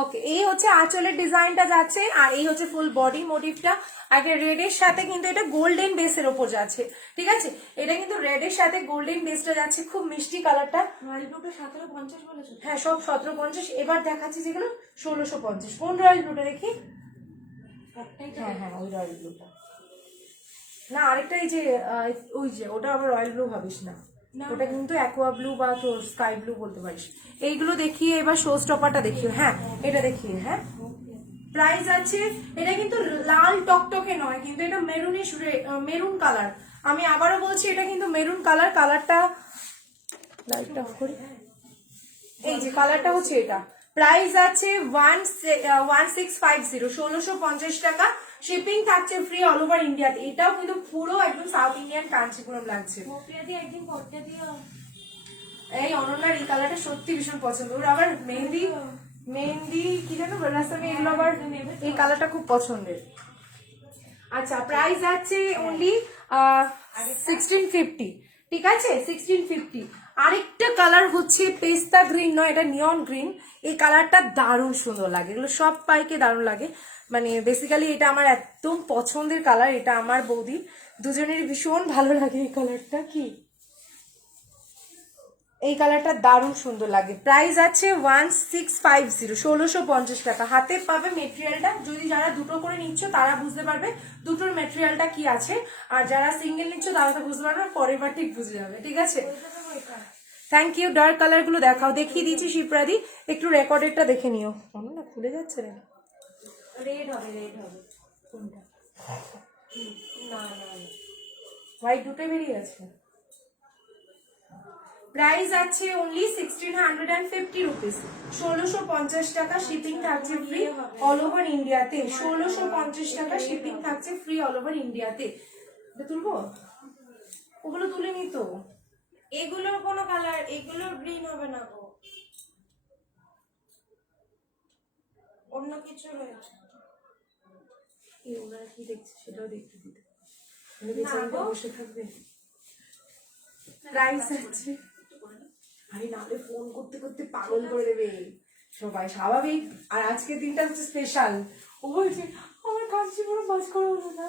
ওকে, এই হচ্ছে আঁচলের ডিজাইনটা যাচ্ছে, আর এই হচ্ছে ফুল বডি মোটিভটা। আগে রেডের সাথে কিন্তু এটা গোল্ডেন বেসের ওপর যাচ্ছে, ঠিক আছে? এটা কিন্তু রেডের সাথে গোল্ডেন বেসটা যাচ্ছে, খুব মিষ্টি কালারটা। রয়্যাল ব্লুটা 1750 বলেছো? হ্যাঁ, সব 1750। এবার দেখাচ্ছি যেগুলো 1650। কোন রয়্যাল ব্লুটা দেখি? হ্যাঁ হ্যাঁ, ওই রয়্যাল ব্লুটা না, আরেকটা এই যে ওই যে, ওটা আবার রয়্যাল ব্লু ভাবিস না, ওটা কিন্তু অ্যাকোয়া ব্লু বা তোর স্কাই ব্লু বলতে পারিস। এইগুলো দেখিয়ে এবার শো স্টপারটা দেখিও। হ্যাঁ, এটা দেখিয়ে। হ্যাঁ, প্রাইস আছে, এটা কিন্তু লাল টকটকে নয়, কিন্তু এটা মেরুনিশ, মেরুন কালার। আমি আবারও বলছি, এটা কিন্তু মেরুন কালার। কালারটা লাইটটা অফ করি, এই যে কালারটা হচ্ছে এটা। প্রাইস আছে 1650, 1650 টাকা। শিপিং থাকছে ফ্রি অল ওভার ইন্ডিয়াতে। এটাও কিন্তু পুরো একদম সাউথ ইন্ডিয়ান কাঞ্চিপুরম লাগছে। মোপিয়া দিয়ে একদিন করতে দিও। এই অনন্যার এই কালারটা সত্যি ভীষণ পছন্দ, ওর আবার মেহেন্দি মেহেন্দি কি জানো রাস্তায়, এগুলো আবার এই কালারটা খুব পছন্দের। আচ্ছা, প্রাইস আছে অনলি 1650, ঠিক আছে? 1650। আরেকটা কালার হচ্ছে পেস্তা গ্রিন, নয় এটা নিয়ন গ্রিন। এই কালারটা দারুণ সুন্দর লাগে, এগুলো সব পাইকে দারুণ লাগে। মানে বেসিক্যালি এটা আমার একদম পছন্দের কালার, এটা আমার বৌদি দুজনেরই ভীষণ ভালো লাগে এই কালারটা। কি এই কালারটা দারুণ সুন্দর লাগে। প্রাইস আছে 1650, 1650 টাকা। হাতে পাবে মেটেরিয়ালটা, যদি যারা দুটো করে নিচ্ছ তারা বুঝতে পারবে দুটোর মেটেরিয়ালটা কি আছে, আর যারা সিঙ্গেল নিচ্ছ তারা তো বুঝতে পারবে, পরের বার ঠিক বুঝে যাবে, ঠিক আছে? Thank you. ডার্ক কালার গুলো দেখাও, দেখিয়ে দিয়েছি শিপ্রাদি, একটু রেকর্ডেডটা দেখে নিও। না খুলে যাচ্ছে রে, রেড হবে, রেড হবে। কোনটা? না না না, হোয়াইট দুটো বেরিয়ে গেছে। প্রাইস আছে অনলি 1650 রুপিস, 1650 টাকা, শিপিং থাকছে ফ্রি অল ওভার ইন্ডিয়াতে। 1650 টাকা শিপিং থাকছে ফ্রি অল ওভার ইন্ডিয়াতে। এটা তুলবো? ওগুলো তুলে নি তো। এগুলোর কোনো কালার, এগুলোর গ্রিন হবে না গো, অন্য কিছু রয়েছে। এই ওনারা কি দেখছে সেটাও দেখতে দিতে, বেচারিটা বসে থাকবে। প্রাইস আছে, আরে নাহলে ফোন করতে করতে পাগল করে দেবে সবাই, স্বাভাবিক। আর আজকের দিনটা হচ্ছে স্পেশাল। ও বলছে আমার কাঞ্চিপুরম বাস করা হলো না।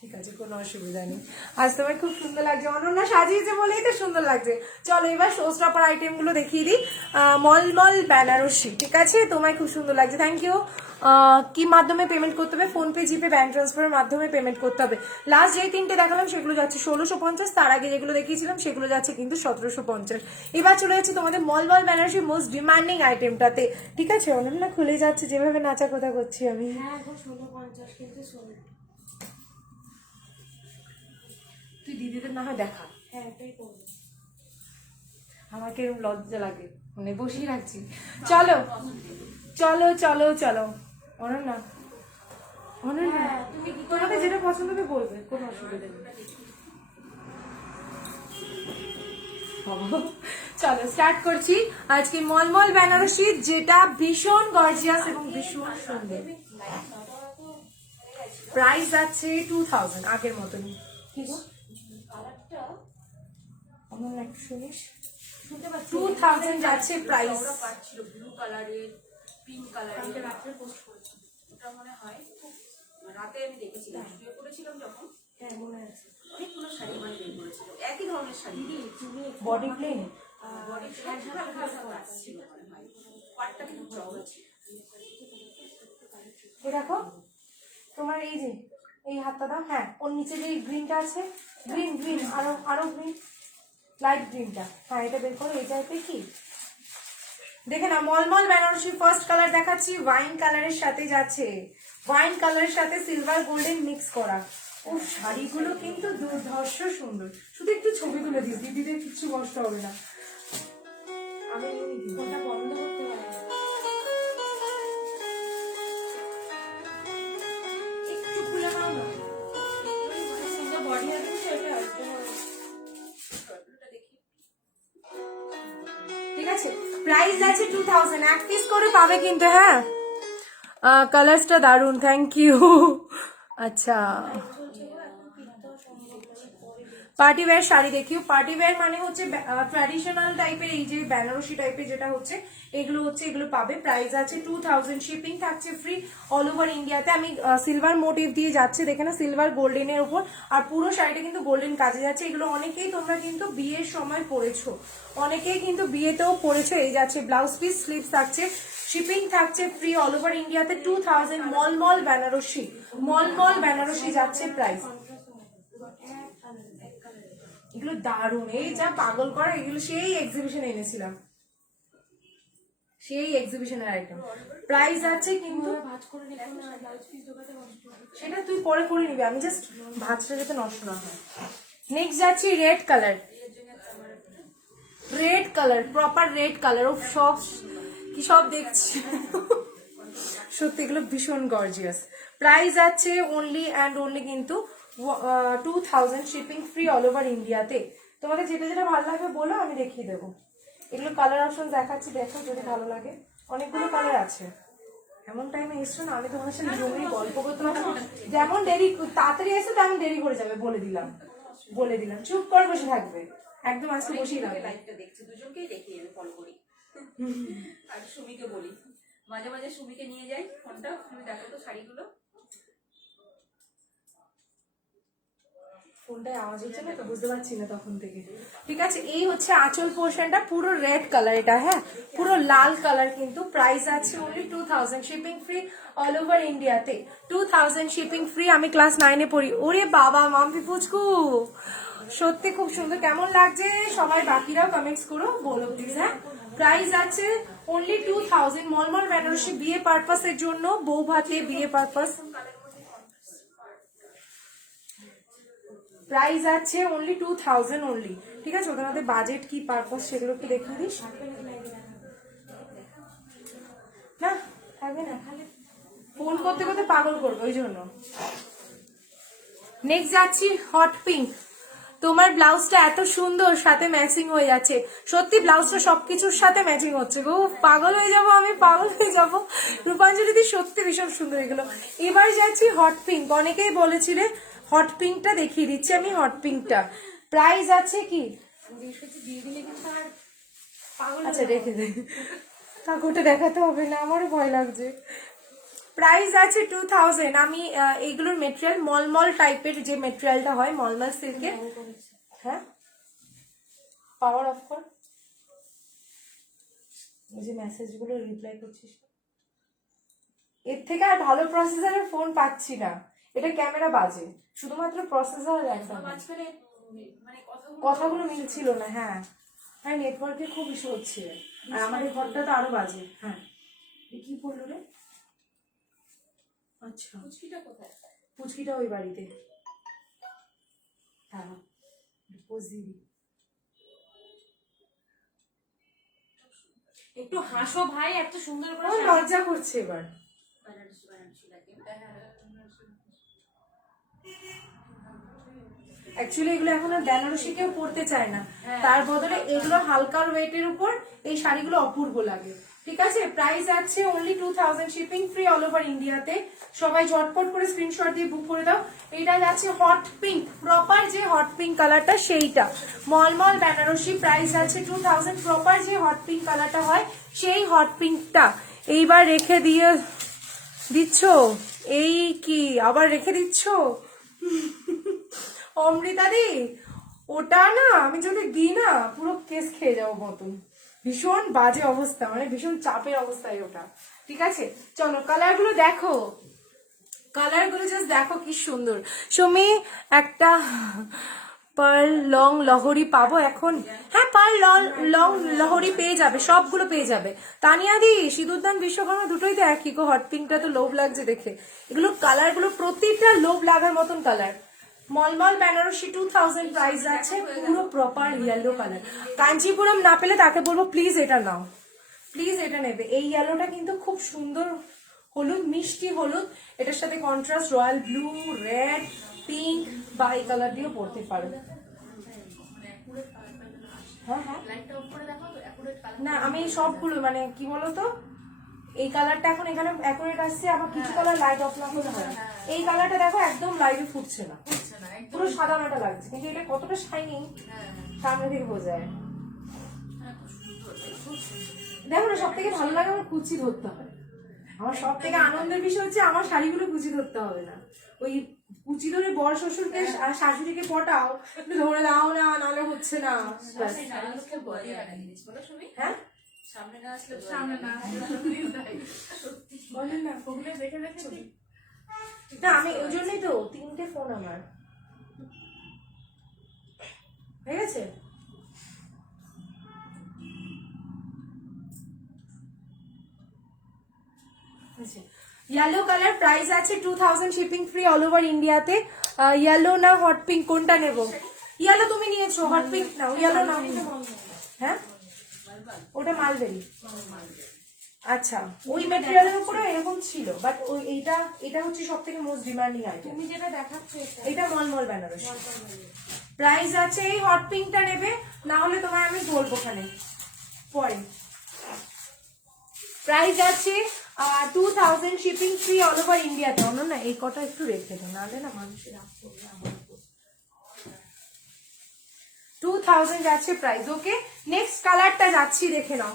ঠিক আছে, কোনো অসুবিধা নেই। আজ তোমার খুব সুন্দর লাগছে, অনন্যা সাজিয়েছে বলেই তো সুন্দর লাগছে। চলো এবার শো স্টপার আইটেম গুলো দেখিয়ে দিই। মলমল বেনারসি, ঠিক আছে, তোমায় খুব সুন্দর লাগছে, থ্যাংক ইউ। কি মাধ্যমে পেমেন্ট করতে হবে? ফোনপে, জিপে, ব্যাংক ট্রান্সফারের মাধ্যমে পেমেন্ট করতে হবে। লাস্ট যে তিনটে দেখালাম সেগুলো যাচ্ছে 1650, তার আগে যেগুলো দেখিয়েছিলাম সেগুলো যাচ্ছে কিন্তু 1750। এবার চলে যাচ্ছে তোমাদের মলমল বেনারসি মোস্ট ডিমান্ডিং আইটেমটাতে, ঠিক আছে। অনন্যা খুলে যাচ্ছে, যেভাবে নাচা কথা করছি আমি। হ্যাঁ গো, 1650 কিন্তু 16। তুই দিদিদের না হয় দেখা, হ্যাঁ এটাই করবো। আমাকে এরকম লজ্জা লাগে, মানে বসিয়ে রাখছি। চলো চলো চলো চলো অনন্যা, অনন্যা তুমি কি তোমাদের যেটা পছন্দ হবে বলবে, কোনো অসুবিধা নেই। বাবা, চলো স্টার্ট করছি আজকে মলমল বেনারসি, যেটা ভীষণ গর্জিয়াস এবং ভীষণ সুন্দর। প্রাইস আছে 2000, আগের মতনই। কি গো কালারটা অনন্যা একটু শুনিস, শুনতে পাচ্ছি? 2000 যাচ্ছে প্রাইস। ওরা পাচ্ছিল ব্লু কালারের, পিঙ্ক কালারের, রাত্রে পোস্ট করেছি। ওটা মনে হয় খুব রাতে আমি দেখেছিলাম, শুয়ে পড়েছিলাম যখন, হ্যাঁ মনে আছে। অনেকগুলো শাড়ি মানে বের করেছিল, একই ধরনের শাড়ি। তুমি বডি প্লেন, বডি হালকা হালকা ছিল মনে হয়, পাটটা কিন্তু চওড়া ছিল। এই দেখো তোমার এই যে এই হাতটা দাও, হ্যাঁ ওর নিচে যে গ্রিনটা আছে, গ্রিন গ্রিন, আরো আরো গ্রিন, লাইট গ্রিনটা, হ্যাঁ এটা বের করো। এই টাইপের কি দেখে না, মলমল বেনারসি ফার্স্ট কালার দেখাচ্ছি, ওয়াইন কালারের সাথে যাচ্ছে, ওয়াইন কালারের সাথে সিলভার গোল্ডেন মিক্স করা। ও শাড়িগুলো কিন্তু দুর্ধর্ষ সুন্দর, শুধু একটু ছবি তুলে দিস, দিদিদের কিচ্ছু কষ্ট হবে না। আমি ওটা বন্ধ করতে পারবো। একটু খুলে নাও না, সুন্দর বডি আছে সেটা একদম। ঠিক আছে, প্রাইস আছে 2000, এক পিস করে পাবে কিন্তু, হ্যাঁ। কালার্সটা দারুন, থ্যাংক ইউ। আচ্ছা, পার্টি ওয়্যার শাড়ি দেখিও। পার্টি ওয়্যার মানে হচ্ছে ট্র্যাডিশনাল টাইপের, এই যে বেনারসি টাইপের যেটা হচ্ছে এগুলো হচ্ছে, এগুলো পাবে। প্রাইস আছে 2000, শিপিং থাকছে ফ্রি অল ওভার ইন্ডিয়াতে। আমি সিলভার মোটিভ দিয়ে যাচ্ছে, দেখে না, সিলভার গোল্ডেনের উপর, আর পুরো শাড়িটা কিন্তু গোল্ডেন কাজে যাচ্ছে। এগুলো অনেকেই তোমরা কিন্তু বিয়ের সময় পরেছো, অনেকেই কিন্তু বিয়েতেও পরেছো। এই যাচ্ছে ব্লাউজ পিস, স্লিভস থাকছে, শিপিং থাকছে ফ্রি অল ওভার ইন্ডিয়াতে। 2000, মলমল বেনারসি, মলমল বেনারসি যাচ্ছে প্রাইস। এগুলো দারুণ, এই যা পাগল করা, এগুলো সেই এক্সিবিশনে এনেছিলাম, সেই এক্সিবিশনের আইটেম। প্রাইস আছে কিন্তু, ভাঁজ করে রেখো না, ব্লাউজ পিস ঢোকাতে কষ্ট হবে। সেটা তুই পরে করে নিবি, আমি জাস্ট ভাজটা যাতে নষ্ট না হয়। নেক্সট যাচ্ছি red colour, red colour, proper red colour. ও সব কি সব দেখছি, সত্যি এগুলো ভীষণ গর্জিয়াস। প্রাইস আছে অনলি অ্যান্ড অনলি কিন্তু 2000, শিপিং ফ্রি অল ওভার ইন্ডিয়াতে। তোমাদের যেটা যেটা ভালো লাগবে বলো, আমি দেখিয়ে দেবো। এগুলো কালার অপশন দেখাচ্ছি, দেখো যদি ভালো লাগে, অনেকগুলো কালার আছে। এমন টাইমে এসছো না, আমি তোমার সাথে জমিয়ে গল্প করতে পারবো, যেমন দেরি তাড়াতাড়ি এসে তেমন দেরি করে যাবে, বলে দিলাম, বলে দিলাম। চুপ করে বসে থাকবে, একদম আজকে বসেই থাকবে। লাইভটা দেখছি, দুজনকেই দেখি, আমি ফলো করি। আর সুমিকে বলি, মাঝে মাঝে সুমিকে নিয়ে যাই ফোনটা, তুমি দেখো তো শাড়িগুলো। ফোনটায় আওয়াজ হচ্ছে না তো, বুঝতে পারছি না তখন থেকে। ঠিক আছে, এই হচ্ছে আঁচল পোর্শনটা, পুরো রেড কালার এটা, হ্যাঁ পুরো লাল কালার কিন্তু। প্রাইস আছে only 2000 shipping free all over ইন্ডিয়াতে। 2000 শিপিং ফ্রি। আমি ক্লাস 9-এ পড়ি। ওরে বাবা মাম্পি পুচকু, সত্যি খুব সুন্দর। কেমন লাগছে সবাই বাকিরাও কমেন্টস করো, বলো প্লিজ। হ্যাঁ, প্রাইস আছে অনলি 2000। মলমল বেনারসি বিয়ে পারপাসের জন্য, বউ ভাতে বিয়ে পারপাস। প্রাইস আছে অনলি 2000 অনলি। ঠিক আছে, ওদের মধ্যে বাজেট কি পারপাস সেগুলো একটু দেখিয়ে দিস। না থাকবে না, ফোন করতে করতে পাগল করবে ওই জন্য। নেক্সট যাচ্ছি হট পিঙ্ক। তোমার ব্লাউজটা এত সুন্দর, সাথে ম্যাচিং হয়ে যাচ্ছে। সত্যি ব্লাউজটা সবকিছুর সাথে ম্যাচিং হচ্ছে গো, পাগল হয়ে যাব আমি, পাগল হয়ে যাব। রূপাঞ্জলি দি সত্যি ভীষণ সুন্দর এগুলো। এবার যাচ্ছি হট পিঙ্ক। অনেকেই বলেছিলে হট পিঙ্কটা দেখিয়ে দিচ্ছি আমি। হট পিঙ্কটা প্রাইস আছে কি, দিয়ে দিলে কিন্তু আর পাগল আচ্ছা রেখে দে, কাকুটা দেখাতে হবে না, আমারও ভয় লাগছে। প্রাইস আছে 2000। আমি এইগুলোর মেটেরিয়াল মলমল টাইপের, যে মেটেরিয়ালটা হয় মলমল সিল্কের। হ্যাঁ, পাওয়ার অফ কর। এই যে মেসেজগুলো রিপ্লাই করছিস, এর থেকে আর ভালো প্রসেসরের ফোন পাচ্ছি না। এটা ক্যামেরা বাজে, শুধুমাত্র প্রসেসর একদম মাঝখানে মানে কথাগুলো মিলছিল না। হ্যাঁ হ্যাঁ, নেটওয়ার্কের খুব ইস্যু হচ্ছে, আর আমাদের ঘরটা তো আরো বাজে। হ্যাঁ, কি বললো রে? আচ্ছা, পুচকিটা কোথায়? পুচকিটা ওই বাড়িতে। হ্যাঁ, একটু হাসো ভাই, এত সুন্দর করে আমার লজ্জা করছে এবার। বানারসি লাগে না? অ্যাকচুয়ালি এগুলো এখন আর বেনারসি কেউ পরতে চায় না, তার বদলে এগুলো হালকার ওয়েটের উপর এই শাড়িগুলো অপূর্ব লাগে। ঠিক আছে, প্রাইস আছে only 2000 shipping free all over ইন্ডিয়াতে। সবাই ঝটপট করে স্ক্রিনশট দিয়ে বুক করে দাও। এটা যাচ্ছে হট পিঙ্ক, প্রপার যে হট পিঙ্ক কালারটা সেইটা, মলমল বেনারসি। প্রাইস আছে 2000। প্রপার যে হট পিঙ্ক কালারটা হয় সেই হট পিঙ্কটা এইবার রেখে দিয়ে দিচ্ছ। এই কি আবার রেখে দিচ্ছ অমৃতা দি? ওটা না আমি যদি দিই না পুরো কেস খেয়ে যাবো মতন, ভীষণ বাজে অবস্থা, মানে ভীষণ চাপের অবস্থায় ওটা। ঠিক আছে, চলো কালারগুলো দেখো, কালারগুলো জাস্ট দেখো কি সুন্দর। সুমি একটা পার্ল লং লহরি পাবো এখন? হ্যাঁ, পার্ল লং লহরি পেয়ে যাবে, সবগুলো পেয়ে যাবে। তানিয়াদি, সিঁদুরদান, বিশ্বকর্মা দুটোই তো একই গো। হট পিঙ্কটা তো লোভ লাগছে দেখে। এগুলো কালারগুলো প্রতিটা লোভ লাগার মতন কালার। মলমল বেনারসি 2000 প্রাইস আছে, পুরো প্রপার ইয়েলো কালার। কাঞ্চিপুরম না পেলে তাকে বলবো প্লিজ এটা নাও, প্লিজ এটা নেবে। এই ইয়েলোটা কিন্তু খুব সুন্দর, হলুদ, মিষ্টি হলুদ। এটার সাথে contrast royal blue, red, pink বা এই কালার দিয়েও পরতে পারো। হ্যাঁ হ্যাঁ, না আমি সবগুলো মানে কি বলতো, এই কালারটা এখন এখানে অ্যাকুরেট আসছে, আবার কিছু কালার লাইট অফ না হলে হয়। এই কালারটা দেখো একদম লাইভে ফুটছে না, পুরো সাদা মাটা লাগছে, কিন্তু এটা কতটা শাইনিং সামনে থেকে বোঝা যায়। দেখো না, সব থেকে ভালো লাগে আমার কুচি ধরতে হবে। আমার সব থেকে আনন্দের বিষয় হচ্ছে আমার শাড়িগুলো কুচি ধরতে হবে না। ওই কুচি ধরে বর শ্বশুরকে আর শাশুড়িকে পটাও, ধরে দাও না, নাহলে হচ্ছে না। হ্যাঁ, সামনে না আসলে সামনে না সত্যি বলেন না, ওগুলো দেখে দেখে না আমি ওই জন্যই তো 3টে ফোন আমার হয়ে গেছে। ইয়েলো কালার প্রাইস আছে 2000 শিপিং ফ্রি অল ওভার ইন্ডিয়াতে। ইয়েলো না হট পিঙ্ক কোনটা নেব? ইয়েলো তুমি নিয়েছো, হট পিঙ্ক নাও, ইয়েলো নাও। হ্যাঁ, ওটা মালবেরি। আচ্ছা, ওই ম্যাটেরিয়ালের উপরে এরকম ছিল, বাট ওই এটা হচ্ছে সবথেকে মোস্ট ডিমান্ডিং আইটেম। তুমি যেটা দেখাচ্ছ এটা মলমল বেনারসি। প্রাইস আছে, এই হট পিঙ্কটা নেবে, না হলে তোমায় আমি বলবো ওখানে পরে। প্রাইস আছে 2000 শিপিং ফ্রি অল ওভার ইন্ডিয়াতে। না এই কটা একটু রেখে দাও, নাহলে না মানুষের রাগ করবে আমার উপর। 2000 যাচ্ছে প্রাইস। ওকে, নেক্সট কালারটা যাচ্ছি, দেখে নাও।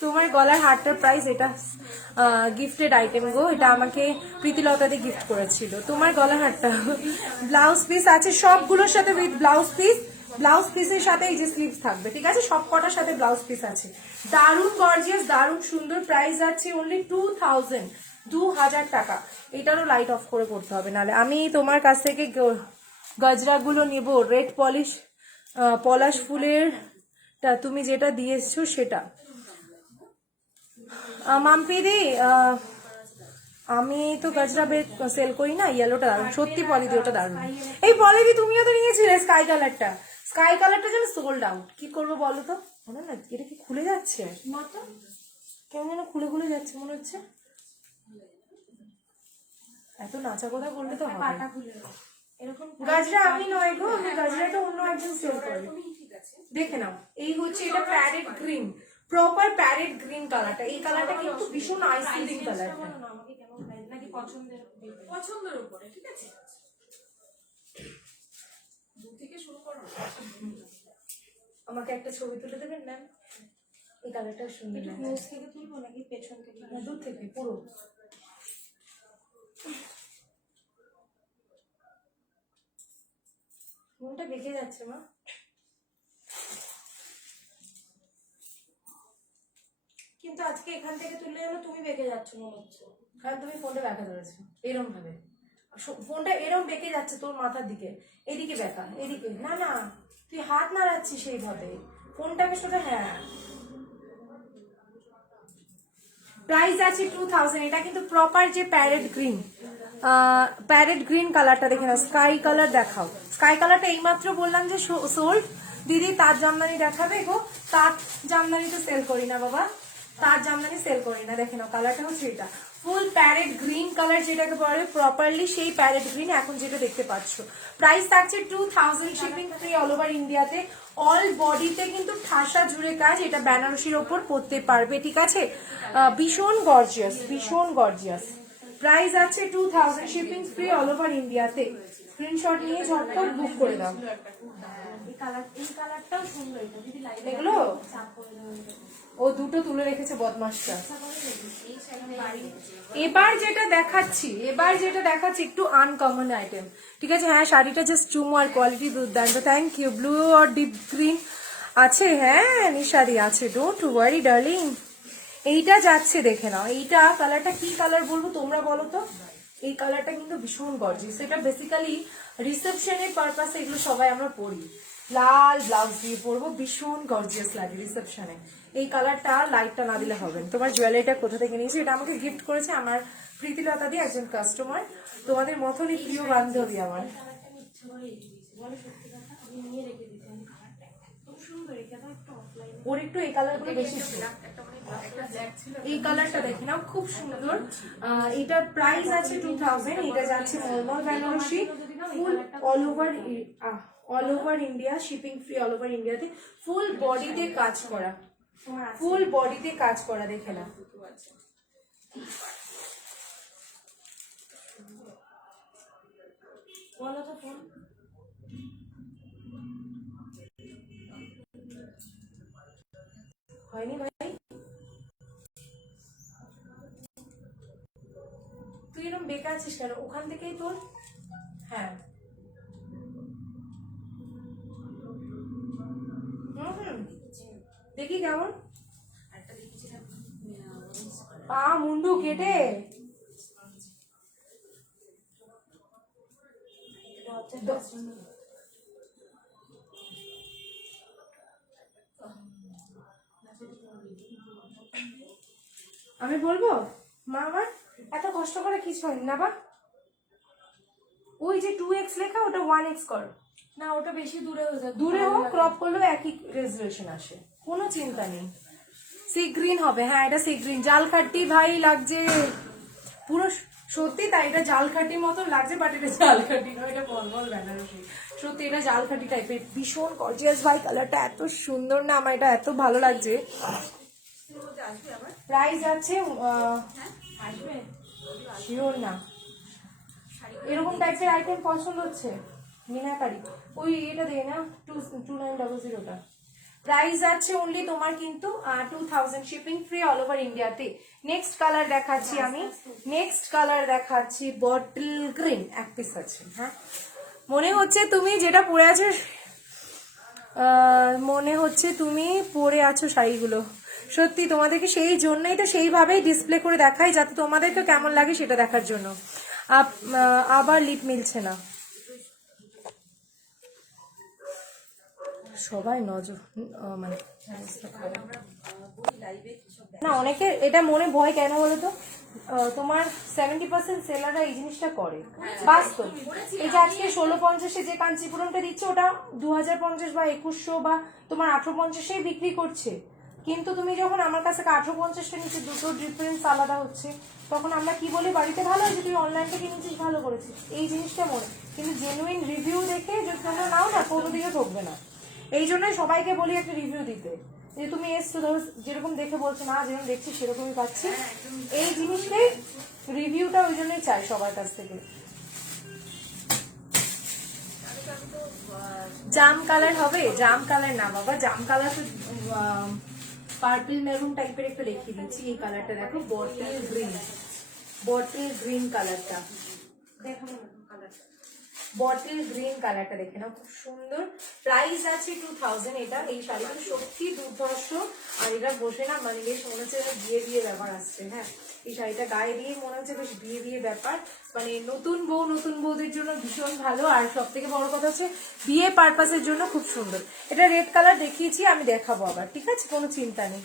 তোমার গলার হারটার প্রাইস, এটা গিফটেড আইটেম গো, এটা আমাকে প্রীতিলতা দিয়ে গিফট করেছিল। তোমার গলার হারটা ব্লাউজ পিস আছে সবগুলোর সাথে উইথ ব্লাউজ পিস, ব্লাউজ পিসের সাথে এই যে স্লিভস থাকবে, ঠিক আছে, সব কটার সাথে ব্লাউজ পিস আছে। দারুণ গর্জিয়াস, দারুণ সুন্দর। প্রাইস আছে অনলি 2000, 2000 টাকা। এটারও লাইট অফ করে করতে হবে, নাহলে আমি তোমার কাছ থেকে গজরাগুলো নিব। রেড পলাশ ফুলের তুমি যেটা দিয়েছো সেটা। মাম্পিদি, আমি তো গজরা সেল করি না। ইয়েলোটা দারুণ, সত্যি পলিদি ওটা দারুণ। এই পলিদি তুমিও তো নিয়েছিলে স্কাই কালারটা। স্কাই কালারটা যেন সোল্ড আউট। কি করবো বলো তো? মনে না এটা কি খুলে যাচ্ছে? কেমন যেন খুলে খুলে যাচ্ছে মনে হচ্ছে। এত নাচা কথা করলে তো হবে। এরকম গাজরা আমি নয় গো, আমি গাজরাটা অন্য একজন সেল করে। দেখে নাও, এই হচ্ছে এটা parrot green, proper parrot green কালারটা। এই কালারটা কিন্তু ভীষণ আইসিলিং কালারটা। আমাকে কেমন প্রাইস নাকি পছন্দের পছন্দের উপরে, ঠিক আছে, 2 থেকে শুরু করো। আমাকে একটা ছবি তুলে দেবেন ম্যাম? এই কালারটা সুন্দর লাগছে। নিচ থেকে তুলবো নাকি পেছন থেকে? দূর থেকে পুরো। মনটা বেঁকে যাচ্ছে মা। কিন্তু আজকে এখান থেকে তুললে যেন তুমি বেঁকে যাচ্ছ মনে হচ্ছে। কারণ তুমি ফোনটা ব্যাকা ধরেছো এরম ভাবে। ফোনটা এরম বেঁকে যাচ্ছে তোর মাথার দিকে, এদিকে ব্যাকা, এদিকে না না, তুই হাত নাড়াচ্ছিস সেইভাবে ফোনটাকে সোজা। হ্যাঁ, প্রাইস আছে 2000। এটা কিন্তু প্রপার যে প্যারেট গ্রিন কালারটা দেখে না, স্কাই কালার দেখাও। স্কাই কালারটা এইমাত্র বললাম যে সোল্ড। দিদি তার জামদানি দেখাবে গো? তার জামদানি তো সেল করি না বাবা, তার জামদানি সেল করি না। দেখে নাও কালারটা হচ্ছে এটা, ফুল প্যারেট গ্রিন কালার যেটাকে বলে প্রপারলি, সেই প্যারেট গ্রিন এখন যেটা দেখতে পাচ্ছ। প্রাইস থাকছে 2000, শিপিং ফ্রি অল ওভার ইন্ডিয়াতে। অল বডিতে কিন্তু ঠাসা জুড়ে কাজ, এটা বেনারসির ওপর পরতে পারবে, ঠিক আছে। ভীষণ গর্জিয়াস, ভীষণ গর্জিয়াস। প্রাইস আছে 2000, শিপিং ফ্রি অল ওভার ইন্ডিয়াতে। স্ক্রিনশট নিয়ে ঝটপট বুক করে দাও। এই কালারটাও সুন্দর। এটা যদি লাইট এগুলো চাপ করে দেবে। ও দুটো তুলে রেখেছে বদমাসটা। এবার যেটা দেখাচ্ছি একটু আনকমন আইটেম, ঠিক আছে। হ্যাঁ, শাড়িটা জাস্ট চুমু, আর কোয়ালিটি দুর্দান্ত। Thank you. ব্লু আর ডিপ গ্রিন আছে, হ্যাঁ নিশাদি আছে, ডোন্ট ওয়ারি ডার্লিং। এইটা যাচ্ছে, দেখে নাও। এইটা কালারটা কি কালার বলবো তোমরা বলো তো? এই কালারটা কিন্তু ভীষণ গর্জিয়াস। এটা বেসিক্যালি রিসেপশনের পারপাসে এগুলো সবাই আমরা পরি। লাল ব্লাউজ দিয়ে পরবো, ভীষণ গর্জিয়াস লাগে রিসেপশনে। এই কালারটা লাইটটা না দিলে হবে না। তোমার জুয়েলারিটা কোথা থেকে নিয়েছি? এটা আমাকে গিফট করেছে আমার প্রীতিলতা দিয়ে, একজন কাস্টমার, তোমাদের মতনই প্রিয় বান্ধবী আমার। ওর একটু এই কালারগুলো বেশি ছিল। এই কালারটা দেখে নাও, খুব সুন্দর। এটার প্রাইস আছে 2000। এটা যাচ্ছে normal Benarasi, full all over India, shipping free all over ইন্ডিয়াতে। ফুল বডিতে কাজ করা, ফুল বডিতে কাজ করা, দেখে না। বলো তো ফোন। হয়নি ভাই? তুই এরকম বেকার আছিস কেন? ওখান থেকেই তোর। হ্যাঁ, দেখি কেমন। পা মুন্ডু কেটে আমি বলবো মা, আমার এত কষ্ট করে কিছু হয়নি না বা। ওই যে 2x লেখা, ওটা 1x কর না, ওটা বেশি দূরে হয়ে যায়। দূরে হোক, ক্রপ করলেও একই রেজুলেশন আসে, কোনো চিন্তা নেই। সি গ্রিন হবে, হ্যাঁ এটা সি গ্রিন। জালখাটি ভাই লাগছে পুরো, সত্যি তাই, এটা জালখাটির মতন লাগছে, বাট এটা জালখাটি নয়, এটা নর্মাল বেনারসি। সত্যি এটা জালখাটি টাইপের, ভীষণ গর্জিয়াস ভাই। কালারটা এত সুন্দর না, আমার এটা এত ভালো লাগছে। প্রাইস আছে শিওর না, এরকম টাইপের আইটেম পছন্দ হচ্ছে মিনাকারি, ওই এটা দেয় না 2900টা। প্রাইস আছে অনলি তোমার কিন্তু 2000, শিপিং ফ্রি অল ওভার ইন্ডিয়াতে। নেক্সট কালার দেখাচ্ছি আমি, বটল গ্রিন, এক পিস আছে। হ্যাঁ, মনে হচ্ছে তুমি যেটা পরে আছো মনে হচ্ছে তুমি পরে আছো শাড়িগুলো। সত্যি তোমাদেরকে সেই জন্যই তো সেইভাবেই ডিসপ্লে করে দেখাই, যাতে তোমাদেরকে কেমন লাগে সেটা দেখার জন্য। আবার লিপ মিলছে না, সবাই নজর মানে না, অনেকের এটা মনে ভয় কেন বলো তো, তোমার 70% সেলাররা এই জিনিসটা করে বাস্তব। এই যে আজকে 1650-এ যে কাঞ্চিপুরমটা দিচ্ছে ওটা 2050 বা 2100 বা তোমার 1850-এই বিক্রি করছে, কিন্তু তুমি যখন আমার কাছে 1850-টা নিচে দুটো ডিফারেন্স আলাদা হচ্ছে, তখন আমরা কি বলি বাড়িতে ভালো হয়েছে তুই অনলাইন থেকে নিয়েছিস ভালো করেছিস, এই জিনিসটা মনে। কিন্তু জেনুইন রিভিউ দেখে যদি তোমরা নাও না কোনো দিকে ঠকবে না। এই জন্যই সবাইকে বলি একটা রিভিউ দিতে, যে তুমি এসছো ধরো যেরকম দেখে বলছো না যেরকম দেখছি সেরকমই পাচ্ছি, এই জিনিসটাই রিভিউটা ওই জন্যই চাই সবার কাছ থেকে। জাম কালার হবে? জাম কালার না বাবা, জাম কালার তো পার্পল মেরুন টাইপের একটা দেখিয়ে দিচ্ছি। এই কালারটা দেখো, বটল গ্রিন কালারটা দেখো, বটল গ্রিন কালারটা দেখে নাও, খুব সুন্দর। প্রাইস আছে 2000 এটা। এই শাড়িগুলো সত্যি দুর্ধর্ষ, আর এটা বসে না মানে বেশ মনে হচ্ছে বিয়ে বিয়ে ব্যাপার আসছে। হ্যাঁ, এই শাড়িটা গায়ে দিয়ে মনে হচ্ছে বেশ বিয়ে বিয়ে ব্যাপার, মানে নতুন বউদের জন্য ভীষণ ভালো, আর সব থেকে বড় কথা হচ্ছে বিয়ে পারপাসের জন্য খুব সুন্দর। এটা রেড কালার দেখিয়েছি, আমি দেখাবো আবার, ঠিক আছে, কোনো চিন্তা নেই।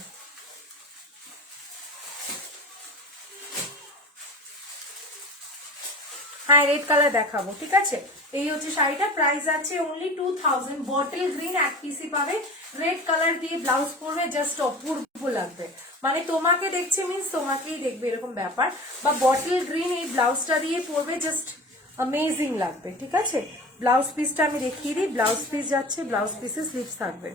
হ্যাঁ, রেড কালার দেখাবো, ঠিক আছে। এই হচ্ছে শাড়িটা, প্রাইস আছে অনলি 2000। বটল গ্রিন এক পিসি পাবে, রেড কালার দিয়ে ব্লাউজ পরবে, জাস্ট অপূর্ব লাগবে, মানে তোমাকে দেখছে মিন্স তোমাকেই দেখবে এরকম ব্যাপার। বা বটল গ্রিন এই ব্লাউজটা দিয়ে পরবে, জাস্ট অ্যামেজিং লাগবে, ঠিক আছে। ব্লাউজ পিসটা আমি দেখিয়ে দিই, ব্লাউজ পিস যাচ্ছে, ব্লাউজ পিসে স্লিভস থাকবে।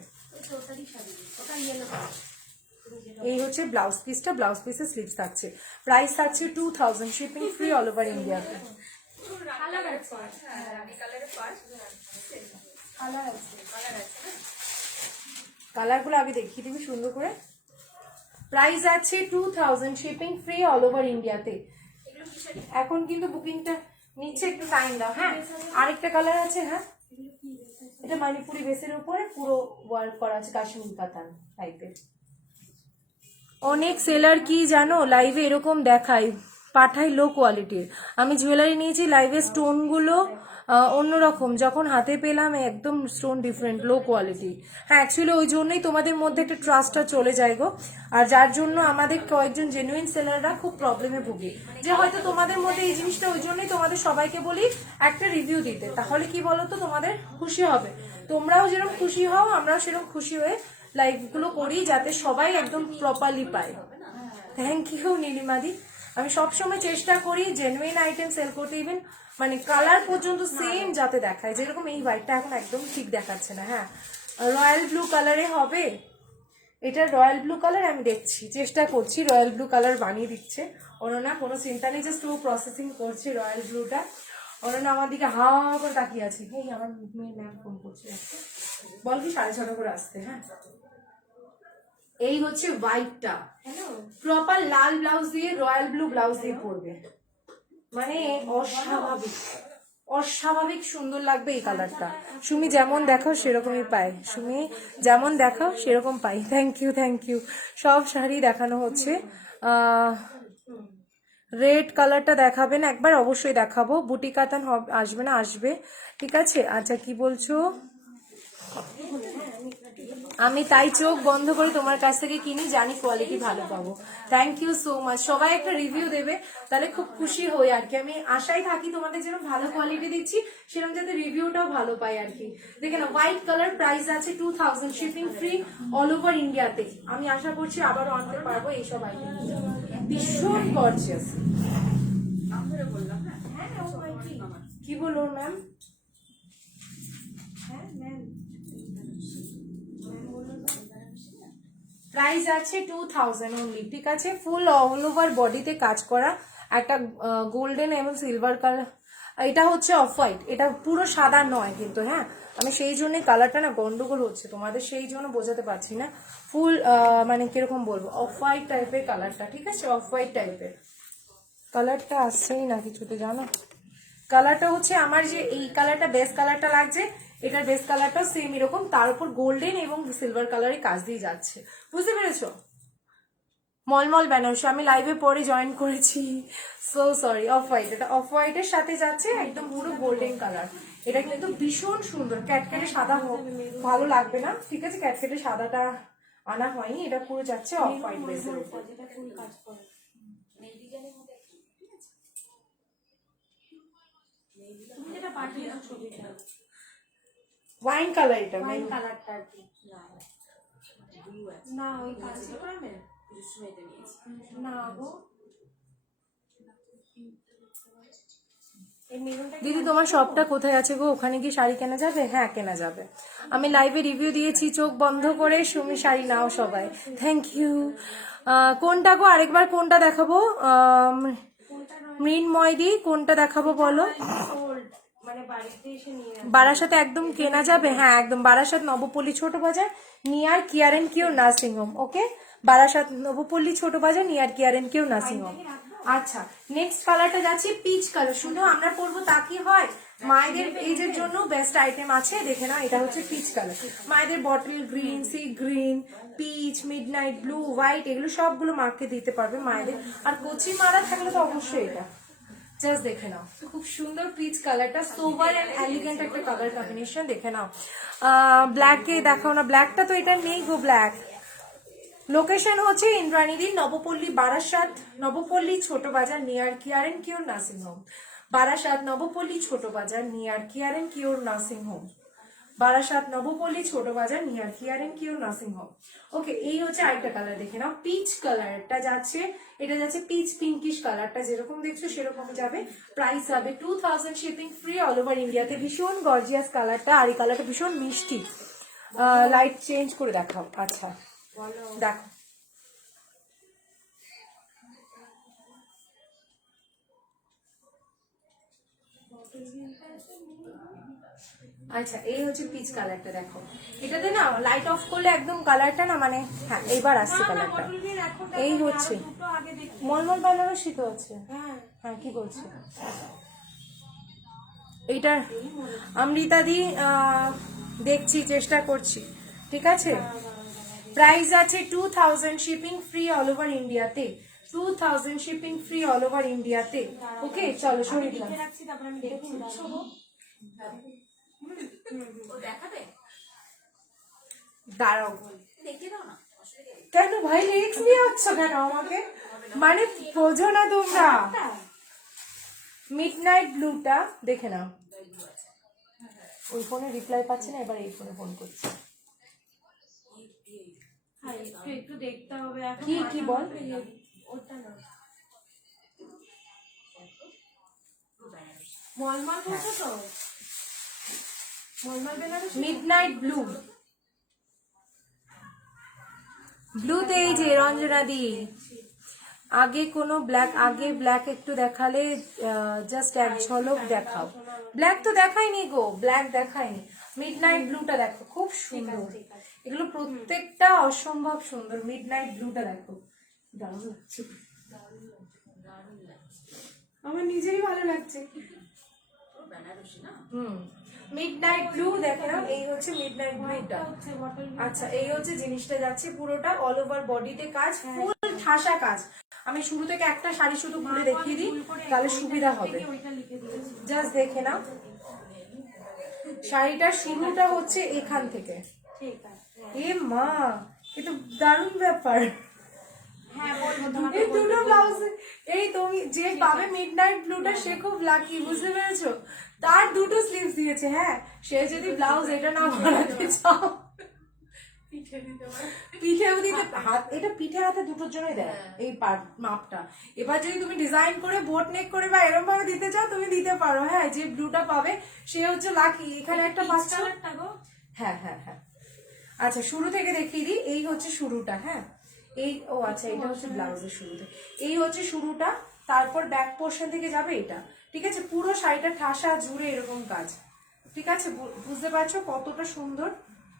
এই হচ্ছে ব্লাউজ পিসটা, ব্লাউজ পিসে স্লিভস থাকছে। প্রাইস থাকছে 2000, শিপিং ফ্রি অল ওভার ইন্ডিয়াতে। কালারগুলো আগে দেখিয়ে দিবি সুন্দর করে। প্রাইস আছে 2000, শিপিং ফ্রি অল ওভার ইন্ডিয়াতে। এখন কিন্তু বুকিংটা নিচ্ছে, একটু টাইম দাও। হ্যাঁ, আরেকটা কালার আছে। হ্যাঁ, এটা মণিপুরি বেসের উপরে পুরো ওয়ার্ক করা আছে, কাশ্মীর কাতান টাইপের। অনেক সেলার কি জানো লাইভে এরকম দেখায়, পাঠাই লো কোয়ালিটির। আমি জুয়েলারি নিয়েছি, লাইভে স্টোনগুলো অন্যরকম, যখন হাতে পেলাম একদম স্টোন ডিফারেন্ট, লো কোয়ালিটি। হ্যাঁ, অ্যাকচুয়ালি ওই জন্যই তোমাদের মধ্যে একটা ট্রাস্টটা চলে যায় গো, আর যার জন্য আমাদের কয়েকজন জেনুইন সেলাররা খুব প্রবলেমে ভুগে, যে হয়তো তোমাদের মধ্যে এই জিনিসটা, ওই জন্যই তোমাদের সবাইকে বলি একটা রিভিউ দিতে, তাহলে কি বলো তো তোমাদের খুশি হবে, তোমরাও যেরকম খুশি হও আমরাও সেরকম খুশি হয়ে লাইভগুলো করি, যাতে সবাই একদম প্রপারলি পায়। থ্যাংক ইউ নীলিমাদি। আমি সবসময় চেষ্টা করি জেনুইন আইটেম সেল করতে, ইভেন মানে কালার পর্যন্ত সেম যাতে দেখায়, যেরকম এই হোয়াইটটা এখন একদম ঠিক দেখাচ্ছে না। হ্যাঁ, রয়্যাল ব্লু কালারে হবে, এটা রয়্যাল ব্লু কালার, আমি দেখছি চেষ্টা করছি, রয়্যাল ব্লু কালার বানিয়ে দিচ্ছে অনন্যা, কোনো চিন্তা নেই, জাস্ট ও প্রসেসিং করছে রয়্যাল ব্লুটা। অনন্যা আমার দিকে হা করে তাকিয়ে আছে। এই আমার মেয়ের ম্যাম ফোন করছে, বল কি 6:30 করে আসতে। হ্যাঁ, এই হচ্ছে হোয়াইটটা, প্রপার লাল ব্লাউজ দিয়ে রয়্যাল ব্লু ব্লাউজ দিয়ে পরবে, মানে অস্বাভাবিক সুন্দর লাগবে এই কালারটা। সুমি যেমন দেখাও সেরকমই পাই, সুমি যেমন দেখাও সেরকম পাই। Thank you. সব শাড়ি দেখানো হচ্ছে। রেড কালারটা দেখাবেন একবার? অবশ্যই দেখাবো। বুটি কাতান আসবে না? আসবে, ঠিক আছে। আচ্ছা, কি বলছো? আমি তাই চোখ বন্ধ করে তোমার কাছ থেকে কিনি, জানি কোয়ালিটি ভালো পাবো। Thank you so much. সবাই একটা রিভিউ দেবে, তাহলে খুব খুশি হই আর কি। আমি আশায় থাকি তোমাদের যেরকম ভালো কোয়ালিটি দিচ্ছি সেরকম যাতে রিভিউটাও ভালো পাই আর কি। দেখে না, হোয়াইট কালার, প্রাইস আছে 2000, শিপিং ফ্রি অল ওভার ইন্ডিয়াতে। আমি আশা করছি আবারও আনতে পারবো এইসব আইটেম, ভীষণ গর্জিয়াস। কি বললো ম্যাম? হ্যাঁ ম্যাম, প্রাইস আছে 2000 অনলি, ঠিক আছে। ফুল অল ওভার বডিতে কাজ করা, একটা গোল্ডেন এবং সিলভার কালার। এটা হচ্ছে অফ হোয়াইট, এটা পুরো সাদা নয় কিন্তু। হ্যাঁ, আমি সেই জন্যই কালারটা না গন্ডগোল হচ্ছে তোমাদের, সেই জন্য বোঝাতে পারছি না। ফুল মানে কিরকম বলবো, অফ হোয়াইট টাইপের কালারটা, ঠিক আছে, অফ হোয়াইট টাইপের কালারটা আসছেই না কিছুতে, জানো। কালারটা হচ্ছে আমার যে এই কালারটা বেস্ট কালারটা লাগছে, এটার বেস কালারটা সেম এরকম, তার উপর গোল্ডেন এবং সিলভার কালারের কাজ দিয়ে যাচ্ছে, বুঝতে পেরেছো? মলমল বেনারসি আমি লাইভে পরে জয়েন করেছি, সো সরি। অফ হোয়াইট, এটা অফ হোয়াইটের সাথে যাচ্ছে একদম পুরো গোল্ডেন কালার। এটা কিন্তু ভীষণ সুন্দর, ক্যাটকেটে সাদা ভালো লাগবে না, ঠিক আছে? ক্যাটকেটে সাদাটা আনা হয়নি, এটা পুরো যাচ্ছে অফ হোয়াইট বেসের উপর। যেটা ফুল কাজ করে। তুমি যেটা পাঠিয়েছো ছবিটা ওয়াইন কালার, এটা ওয়াইন কালারটা আর কি। না ওই কাঞ্চিপুরমে না গো, এই মেরুনটা দিদি তোমার শপটা কোথায় আছে গো? ওখানে কি শাড়ি কেনা যাবে? হ্যাঁ কেনা যাবে, আমি লাইভে রিভিউ দিয়েছি, চোখ বন্ধ করে সুমি শাড়ি নাও সবাই। Thank you. কোনটা গো, আরেকবার কোনটা দেখাবো? মৃন্ময়দি কোনটা দেখাবো বলো? সোল্ড মানে বাড়িতে এসে নিয়ে আসবে। বারাসাতে একদম কেনা যাবে, হ্যাঁ একদম। Barasat Nabapalli Chhoto Bazar near care and cure nursing home. Okay, Barasat Nabapalli Chhoto Bazar near care and cure nursing home. আচ্ছা, নেক্সট কালারটা যাচ্ছি পিচ কালার। শুধু আমরা পরবো তা কি হয়? মায়েদের এজের জন্য বেস্ট আইটেম আছে, দেখে না, এটা হচ্ছে পিচ কালার। মায়েদের bottle green, sea green, peach, midnight blue, white, এগুলো সবগুলো মাকে দিতে পারবে মায়েদের। আর কচি মারা থাকলে তো অবশ্যই এটা জাস্ট দেখে নাও, খুব সুন্দর পিচ কালারটা, সোবার এন্ড এলিগেন্ট একটা কালার কম্বিনেশন, দেখে নাও। ব্ল্যাকে দেখাও না, ব্ল্যাকটা তো এটা নেই গো, ব্ল্যাক। লোকেশন হচ্ছে ইন্দ্রাণীদি, Nabapalli, Barasat Nabapalli Chhoto Bazar near care and cure nursing home. Barasat Nabapalli Chhoto Bazar near care and cure nursing home. Barasat Nabapalli Chhoto Bazar near care and cure nursing home. Okay, এই হচ্ছে আরেকটা কালার, দেখে নাও পিচ কালারটা যাচ্ছে, এটা যাচ্ছে পিচ পিঙ্কিশ কালারটা, যেরকম দেখছো সেরকম যাবে। প্রাইস যাবে 2000, শিপিং ফ্রি অল ওভার ইন্ডিয়াতে। ভীষণ গর্জিয়াস কালারটা, আর এই কালারটা ভীষণ মিষ্টি। লাইট চেঞ্জ করে দেখাও। আচ্ছা দেখো, আচ্ছা এই হচ্ছে পিচ কালারটা, দেখো এটাতে না লাইট অফ করলে একদম কালারটা না, মানে হ্যাঁ এইবার আসছে কালারটা, এই হচ্ছে মলমল বেনারসি তো আছে। হ্যাঁ কি বলছে এইটার? অমৃতাদি দেখছি, চেষ্টা করছি, ঠিক আছে। প্রাইস আছে 2000, শিপিং ফ্রি অল ওভার ইন্ডিয়াতে। 2000 শিপিং ফ্রি অল ওভার ইন্ডিয়াতে। ওকে চলো সরিয়ে দিলাম। রাখছি, তারপর আমি দেখছি। ও দেখাবে, দাঁড়াও, দেখিয়ে দাও না, অসুবিধা নেই। কেন ভাই রিস্ক নিয়ে হচ্ছ কেন আমাকে? মানে বোঝো না তোমরা? মিডনাইট ব্লুটা দেখে নাও। ওই ফোনে রিপ্লাই পাচ্ছে না, এবার এই ফোনে ফোন করছে। হ্যাঁ একটু একটু দেখতে হবে এখন। কি কি বল? ওটা না মলমল বলছো তো? মলমল বেনারসি মিডনাইট ব্লু, ব্লুতে এই যে রঞ্জনা দি, আগে কোনো ব্ল্যাক, আগে ব্ল্যাক একটু দেখালে, জাস্ট এক ঝলক দেখাও। ব্ল্যাক তো দেখাইনি গো, ব্ল্যাক দেখাইনি। মিডনাইট ব্লুটা দেখো, খুব সুন্দর, এগুলো প্রত্যেকটা অসম্ভব সুন্দর। মিডনাইট ব্লুটা দেখো, দারুণ লাগছে, আমার নিজেরই ভালো লাগছে। বেনারসি না, মিডনাইট ব্লু দেখে নাও, এই হচ্ছে মিডনাইট ব্লুটা। আচ্ছা এই হচ্ছে জিনিসটা যাচ্ছে পুরোটা অল ওভার বডিতে কাজ, ফুল ঠাসা কাজ। আমি শুরু থেকে একটা শাড়ি শুধু খুলে দেখিয়ে দিই, তাহলে সুবিধা হবে। জাস্ট দেখে নাও, শাড়িটার শুরুটা হচ্ছে এখান থেকে। ঠিক আছে। এ মা, এ তো দারুণ ব্যাপার। হ্যাঁ বলবো এই তোমাকে। দুটো ব্লাউজ, এই তুমি যে পাবে মিডনাইট ব্লুটা সে খুব লাকি, বুঝতে পেরেছো? তার দুটো স্লিভস দিয়েছে। হ্যাঁ, সে যদি ব্লাউজ এটা না বানাতে চাও, পিঠেও দিতে, হাত এটা পিঠে হাতে দুটোর জন্যই দেয় এই মাপটা। এবার যদি তুমি ডিজাইন করে বোট নেক করে বা এরকম ভাবে দিতে চাও তুমি দিতে পারো। হ্যাঁ, যে ব্লুটা পাবে সে হচ্ছে লাকি। এখানে একটা বাচ্চা, হ্যাঁ হ্যাঁ হ্যাঁ। আচ্ছা শুরু থেকে দেখিয়ে দিই, এই হচ্ছে শুরুটা। হ্যাঁ এই, ও আচ্ছা এটা হচ্ছে ব্লাউজের শুরুতে, এই হচ্ছে শুরুটা, তারপর ব্যাক পোর্শন থেকে যাবে এটা, ঠিক আছে। পুরো শাড়িটা ঠাসা জুড়ে এরকম কাজ, ঠিক আছে। বুঝতে পারছো কতটা সুন্দর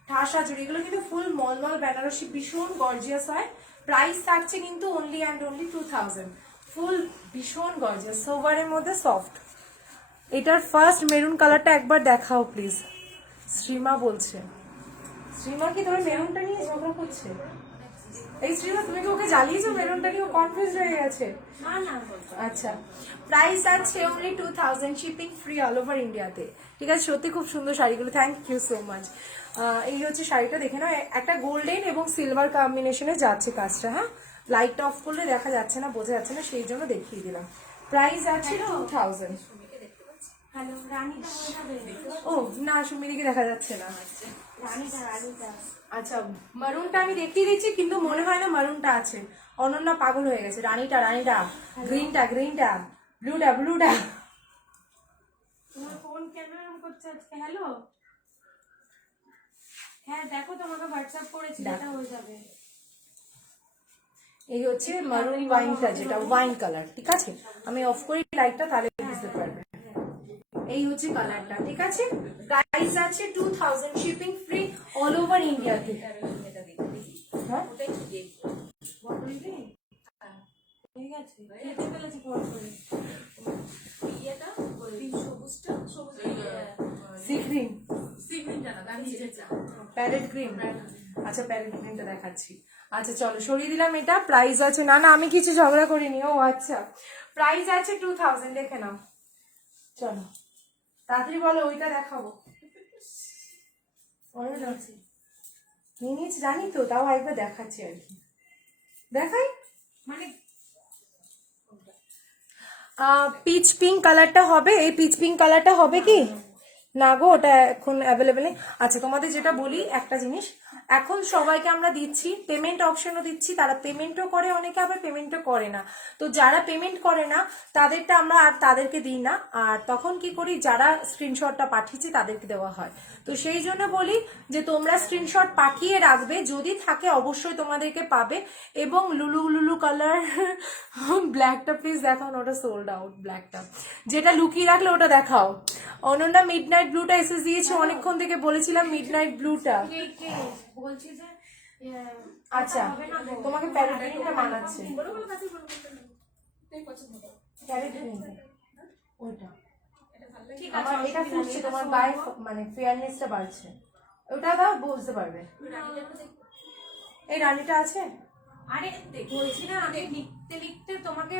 ঠাসা জুড়ে? এগুলো কিন্তু ফুল মলমল বেনারসি, ভীষণ গর্জিয়াস হয়। প্রাইস থাকছে কিন্তু অনলি অ্যান্ড অনলি 2000। ফুল ভীষণ গর্জিয়াস, সোভারের মধ্যে সফট। এটার ফার্স্ট মেরুন কালারটা একবার দেখাও প্লিজ। শ্রীমা বলছে, শ্রীমা কি তোমার মেরুনটা নিয়ে ঝগড়া করছে? এই শ্রীমা তুমি কি ওকে জ্বালিয়েছো মেরুনটা নিয়ে? কনফিউজ হয়ে গেছে। না না আচ্ছা, প্রাইস আছে only 2000, shipping free all over ইন্ডিয়াতে। ঠিক আছে, সত্যি খুব সুন্দর শাড়িগুলো, থ্যাংক ইউ সো মাচ। এই হচ্ছে শাড়িটা, দেখে নাও, একটা গোল্ডেন এবং সিলভার কম্বিনেশনে যাচ্ছে কাজটা। হ্যাঁ, লাইটটা অফ করলে দেখা যাচ্ছে না, বোঝা যাচ্ছে না, সেই জন্য দেখিয়ে দিলাম। প্রাইস আছে 2000। হ্যালো, রানীটা কোথায়? ও না, সুমিদিকে দেখা যাচ্ছে না। রানীটা আচ্ছা, মারুনটা আমি দেখিয়ে দিচ্ছি, কিন্তু মনে হয় না মারুনটা আছে। অনন্যা পাগল হয়ে গেছে। রানীটা, গ্রিনটা, ব্লুটা। তোমার ফোন কেন এরকম করছে আজকে? হ্যালো, হ্যাঁ দেখো তোমাকে হোয়াটসঅ্যাপ করেছি, এটা হয়ে যাবে। এই হচ্ছে মারুন ওয়াইনটা, যেটা ওয়াইন কালার। ঠিক আছে, আমি অফ করি লাইটটা, তাহলে বুঝতে পারবে। এই হচ্ছে কালারটা। ঠিক আছে, প্রাইস আছে 2000, শিপিং ফ্রি অল ওভার ইন্ডিয়াতে। হ্যাঁ, ঠিক আছে, খেতে ফেলেছি ফোন করে। ইয়েটা সবুজটা, সবুজ সি ক্রিম, নিচেটা প্যারেট ক্রিম। আচ্ছা, প্যারেট ক্রিমটা দেখাচ্ছি। আচ্ছা চলো, সরিয়ে দিলাম এটা। প্রাইস আছে, না আমি কিছু ঝগড়া করিনি। ও আচ্ছা, প্রাইস আছে 2000, দেখে নাও। চলো তাড়াতাড়ি বলো, ওইটা দেখাবো। নিয়ে নিয়েছি জানি তো, তাও একবার দেখাচ্ছি আর কি। দেখাই, মানে পিচ পিঙ্ক কালারটা হবে। এই পিচ পিঙ্ক কালারটা হবে কি না গো, ওটা এখন অ্যাভেলেবেল নেই। আচ্ছা, তোমাদের যেটা বলি একটা জিনিস, এখন সবাইকে আমরা দিচ্ছি, পেমেন্ট অপশনও দিচ্ছি। তারা পেমেন্টও করে, অনেকে আবার পেমেন্টও করে না। তো যারা পেমেন্ট করে না তাদেরটা আমরা আর তাদেরকে দিই না। আর তখন কি করি, যারা স্ক্রিনশটটা পাঠিয়েছি তাদেরকে দেওয়া হয়। তো সেই জন্য বলি যে তোমরা স্ক্রিনশট পাঠিয়ে রাখবে, যদি থাকে অবশ্যই তোমাদেরকে পাবে। এবং লুলু কালার ব্ল্যাকটা প্লিজ দেখাও না, ওটা সোল্ড আউট। ব্ল্যাকটা যেটা লুকিয়ে রাখলে ওটা দেখাও। অনন্যা মিডনাইট ব্লুটা এসে দিয়েছে, অনেকক্ষণ থেকে বলেছিলাম মিডনাইট ব্লুটা। কে বলছি যে আচ্ছা, তোমাকে প্যারেট গ্রিনটা মানাচ্ছে। প্যারেট গ্রিনটা ওইটা ঠিক আমার আছে, এটা ফুটছে, তোমার গায়ে মানে ফেয়ারনেসটা বাড়ছে। ওটা দাও, বুঝতে পারবে। এই রানীটা আছে। আরে বলছি না, আমি লিখতে লিখতে তোমাকে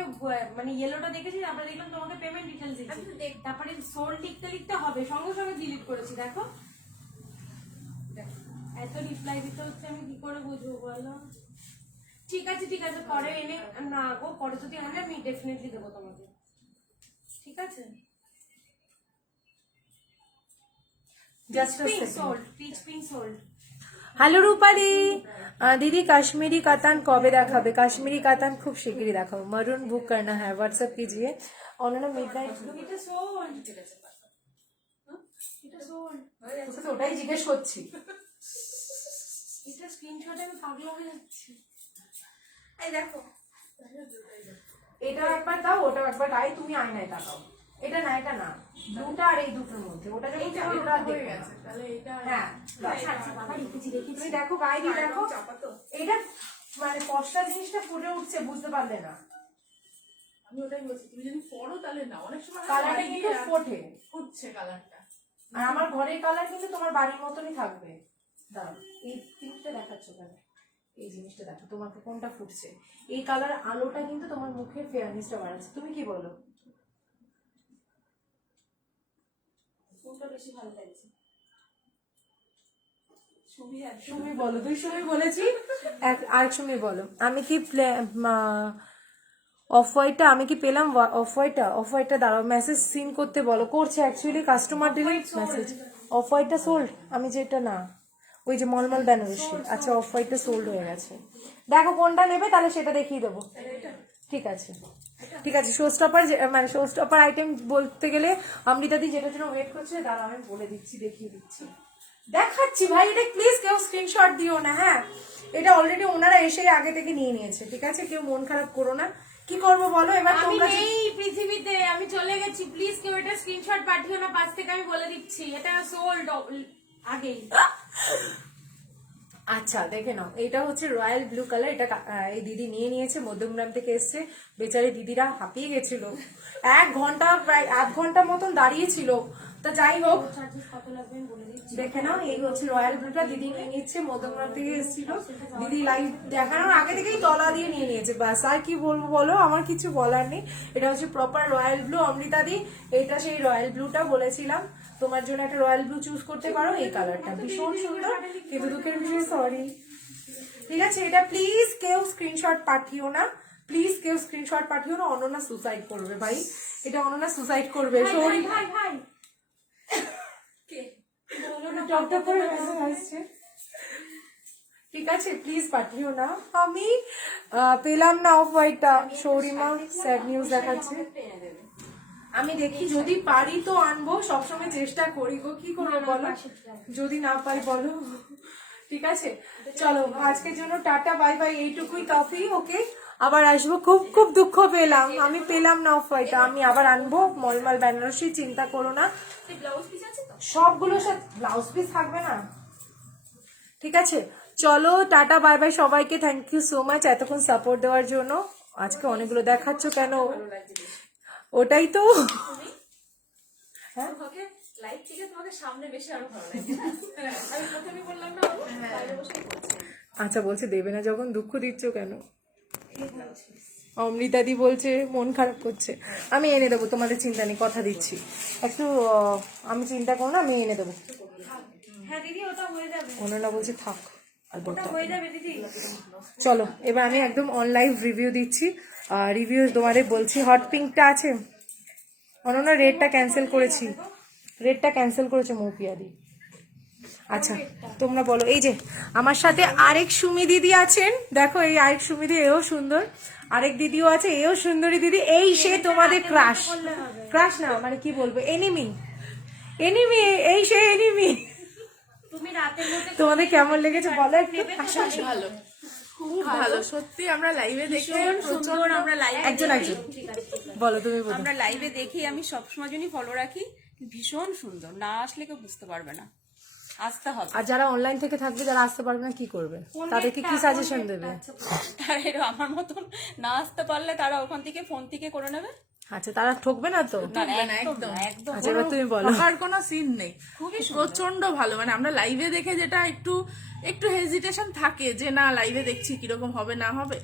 মানে ইয়েলোটা দেখেছি, তারপরে দেখলাম তোমাকে পেমেন্ট ডিটেলস দিচ্ছি, তারপরে সোল লিখতে লিখতে হবে, সঙ্গে সঙ্গে ডিলিট করেছি। দেখো এত রিপ্লাই দিতে হচ্ছে, আমি কি করে বুঝবো বলো? ঠিক আছে, পরে এনে না গো, পরে যদি আনে আমি ডেফিনেটলি দেবো তোমাকে। ঠিক আছে, just peach pink sold. Hello Rupali didi, Kashmiri katan कबे देखाबे? कश्मीरी कातान खूब शीघ्रई देखाबो। मरून बुक करना है, व्हाट्सएप कीजिए। অনন্যা মিডনাইট এটা সোল্ড, এটা সোল্ড, ওটাই জিজ্ঞেস করছি। এটা স্ক্রিনশটে আমি পাগল হয়ে যাচ্ছি। এই দেখো, এটা একবার দাও, ওটা একবার গায়ে, তুমি আয়নায় তাকাও। এটা না, এটা না, দুটা আর এই দুটোর মধ্যে ওটা যখন তুমি ওটা হয়ে দেখো। গেছে, তাহলে এটা হ্যাঁ, আচ্ছা বাবা, লিখেছি তুমি দেখো গায়ে দিয়ে দেখো, এটা মানে পশটা জিনিসটা ফুটে উঠছে, বুঝতে পারলে না? আমি ওটাই বলছি, তুমি যদি পড়ো তাহলে না, অনেক সময় কালারটা কিন্তু ফোটে। ফুটছে কালারটা। আর আমার ঘরের কালার কিন্তু তোমার বাড়ির মতনই থাকবে। দাঁড়াও, এই জিনিসটা দেখাচ্ছ কেন? এই জিনিসটা দেখো, তোমাকে কোনটা ফুটছে। এই কালার আলোটা কিন্তু তোমার মুখের ফেয়ারনেসটা বাড়াচ্ছে। তুমি কি বলো? কোনটা বেশি ভালো লাগছে? সুমি বলো, তুই সুমি বলেছি, আর সুমি বলো। আমি কি অফ হোয়াইটটা আমি কি পেলাম? অফ হোয়াইটটা দাঁড়াও, মেসেজ সিন করতে বলো। করছে actually, customer delete message. Off হোয়াইটটা সোল্ড, আমি যেটা না, ওই যে মলমল বেনারসি। আচ্ছা, অফ হোয়াইটটা সোল্ড হয়ে গেছে। দেখো কোনটা নেবে, তাহলে সেটা দেখিয়ে দেবো। ঠিক আছে, ঠিক আছে। শো স্টপার মানে শো স্টপার আইটেম বলতে গেলে অমৃতাদি যেটার জন্য ওয়েট করছে, দাঁড়া আমি বলে দিচ্ছি, দেখিয়ে দিচ্ছি, দেখাচ্ছি। ভাই এটা প্লিজ কেউ স্ক্রিনশট দিও না। হ্যাঁ, এটা অলরেডি ওনারা এসে আগে থেকে নিয়ে নিয়েছে। ঠিক আছে, কেউ মন খারাপ করো না। কি করবো বলো এবার? আমি তোমরা নেই পৃথিবীতে, আমি চলে গেছি। প্লিজ কেউ এটা স্ক্রিনশট পাঠিও না, পাশ থেকে আমি বলে দিচ্ছি, এটা সোল্ড আগেই। আচ্ছা দেখে নাও, এটা হচ্ছে রয়্যাল ব্লু কালার। এটা এই দিদি নিয়ে নিয়েছে, মধ্যমগ্রাম থেকে এসছে। বেচারি দিদিরা হাঁপিয়ে গেছিল, 1 ঘন্টা প্রায় 1 ঘন্টা মতন দাঁড়িয়েছিল। তা যাই হোক, কত লাগবে আমি বলে দিচ্ছি। দেখে নাও, এই হচ্ছে রয়্যাল ব্লুটা দিদি নিয়ে নিচ্ছে, মধ্যমগ্রাম থেকে এসেছিল। দিদি লাইভ দেখানোর আগে থেকেই তলা দিয়ে নিয়ে নিয়েছে। বাস আর কি বলবো বলো, আমার কিছু বলার নেই। এটা হচ্ছে প্রপার রয়্যাল ব্লু। অমৃতা দি, এটা সেই রয়্যাল ব্লুটা বলেছিলাম তোমার জন্য একটা রয়্যাল ব্লু চুজ করতে পারো। এই কালারটা ভীষণ সুন্দর, কিন্তু দুঃখের বিষয় সরি। ঠিক আছে, এটা প্লিজ কেউ স্ক্রিনশট পাঠিও না, প্লিজ কেউ স্ক্রিনশট পাঠিও না। অনন্যা সুসাইড করবে ভাই, এটা অনন্যা সুসাইড করবে। সরি ভাই ভাই টপটপ করে মেসেজ আসছে। ঠিক আছে, প্লিজ পাঠিও না। আমি পেলাম না অফ হোয়াইটটা। সৌরিমা স্যাড নিউজ দেখাচ্ছে। আমি দেখি যদি পারি তো আনবো, সবসময় চেষ্টা করি গো, কি করবো বলো, যদি না পাই বলো। ঠিক আছে, চলো আজকের জন্য টাটা বাই বাই, এইটুকুই কফি। ওকে, আবার আসবো। খুব খুব দুঃখ পেলাম, আমি পেলাম না অফ হোয়াইটটা। আমি আবার আনবো মলমল বেনারসি, চিন্তা করো না। ব্লাউজ পিস আছে তো? সবগুলোর সাথে ব্লাউজ পিস থাকবে না। ঠিক আছে, চলো টাটা বাই বাই সবাইকে। থ্যাংক ইউ সো মাচ এতক্ষণ সাপোর্ট দেওয়ার জন্য। আজকে অনেকগুলো দেখাচ্ছ কেন? ওটাই তো। তোমাকে লাইভ থেকে তোমাকে সামনে বেশি আরো ভালো লাগে। আমি প্রথমে বললাম না, বাইরে বসে বলছি। আচ্ছা, বলছে দেবে না যখন দুঃখ দিচ্ছ কেন? অমৃতাদি বলছে মন খারাপ করছে। আমি এনে দেবো, তোমাদের চিন্তা নেই, কথা দিচ্ছি। একটু আমি চিন্তা করো না, আমি এনে দেবো। হ্যাঁ দিদি, ওটা হয়ে যাবে, অনন্যা বলছে থাক আর বলতে হবে না। হয়ে যাবে দিদি। চলো এবার আমি একদম অনলাইন রিভিউ দিচ্ছি। রিভিউ তোমাদের বলছি। হট পিঙ্কটা আছে অনন্যা, রেডটা ক্যান্সেল করেছি, রেডটা ক্যান্সেল করেছে মৌপিয়াদি। আচ্ছা তোমরা বলো। এই যে আমার সাথে আরেক সুমি দিদি আছেন, দেখো এই আরেক সুমি দিদি, এও সুন্দর। আরেক দিদিও আছে, এও সুন্দরী দিদি। এই সে তোমাদের ক্রাশ, ক্রাশ না মানে কি বলবো, এনিমি, এনিমি, এই সে এনিমি। তুমি রাতের মধ্যে তোমাদের কেমন লেগেছে বলো একটু। ভালো, খুব ভালো সত্যি। আমরা লাইভে দেখে সুন্দর, আমরা লাইভে একজন একজন বলো, তুমি বলো। আমরা লাইভে দেখি, আমি সবসময় জন্যই ফলো রাখি। ভীষণ সুন্দর, না আসলে কেউ বুঝতে পারবে না, আসতে হবে। আর যারা অনলাইন থেকে থাকবে, যারা আসতে পারবে না, কি করবে? তাদেরকে কি সাজেশন দেবে? আর এর আমার মতন না আসতে পারলে তারা ওখান থেকে ফোন থেকে করে নেবে। আচ্ছা, তারা ঠকবে না তো? না, একদম একদম। আচ্ছা, এবার তুমি বলো। আর কোনো সিন নেই, খুবই প্রচন্ড ভালো। মানে আমরা লাইভে দেখে যেটা একটু একটু হেজিটেশন থাকে যে না লাইভে দেখছি কিরকম হবে না হবে,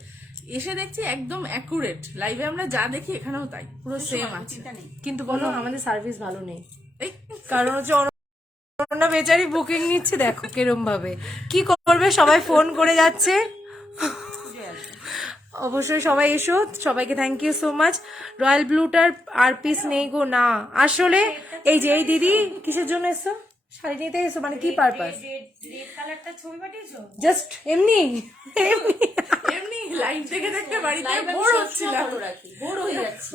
এসে দেখছি একদম অ্যাকুরেট। লাইভে আমরা যা দেখি এখানেও তাই, পুরো সেম আছে। কিন্তু বলো আমাদের সার্ভিস ভালো নেই, এই, কারণ হচ্ছে অনন্যা বেচারি বুকিং নিচ্ছে, দেখো কিরম ভাবে। কি করবে, সবাই ফোন করে যাচ্ছে। অবশ্যই সবাই এসো, সবাইকে thank you so much. Royal ব্লুটার আর পিস নেই গো, না আসলে এই যে এই দিদি কিসের জন্য এসো, শাড়ি নিতে এসো মানে কি পারপাস? রেড কালারটা ছবি পাঠিয়েছো? জাস্ট এমনি এমনি। এমনি লাইভ দেখে দেখতে বাড়িতে বোর হচ্ছিলাম, বোর হয়ে যাচ্ছি।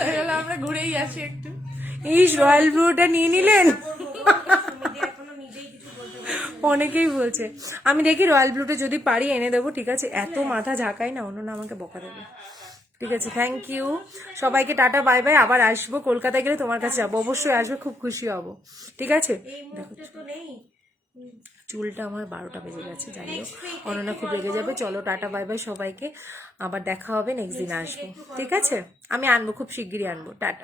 তাই হলো আমরা ঘুরেই আসি একটু। ইস, রয়্যাল ব্লুটা নিয়ে নিলেন। সুমিদি এখনো নিজেই কিছু বলতে পারছে না। অনেকেই বলছে। আমি দেখি রয়্যাল ব্লুটা যদি পারি এনে দেবো। ঠিক আছে, এত মাথা ঝাঁকাই না, অন্য না আমাকে বকা দেবে। ঠিক আছে, থ্যাংক ইউ সবাইকে, টাটা বাই বাই। আবার আসবো, কলকাতায় গেলে তোমার কাছে যাবো, অবশ্যই আসবে, খুব খুশি হব। ঠিক আছে, এই মুহূর্তে তো নেই। চুলটা আমার 12টা বেজে গেছে, যাই হোক অনন্যা খুব রেগে যাবে। চলো টাটা বাই বাই সবাইকে, আবার দেখা হবে, নেক্সট দিন আসবো। ঠিক আছে, আমি আনবো, খুব শিগগিরই আনবো। টাটা।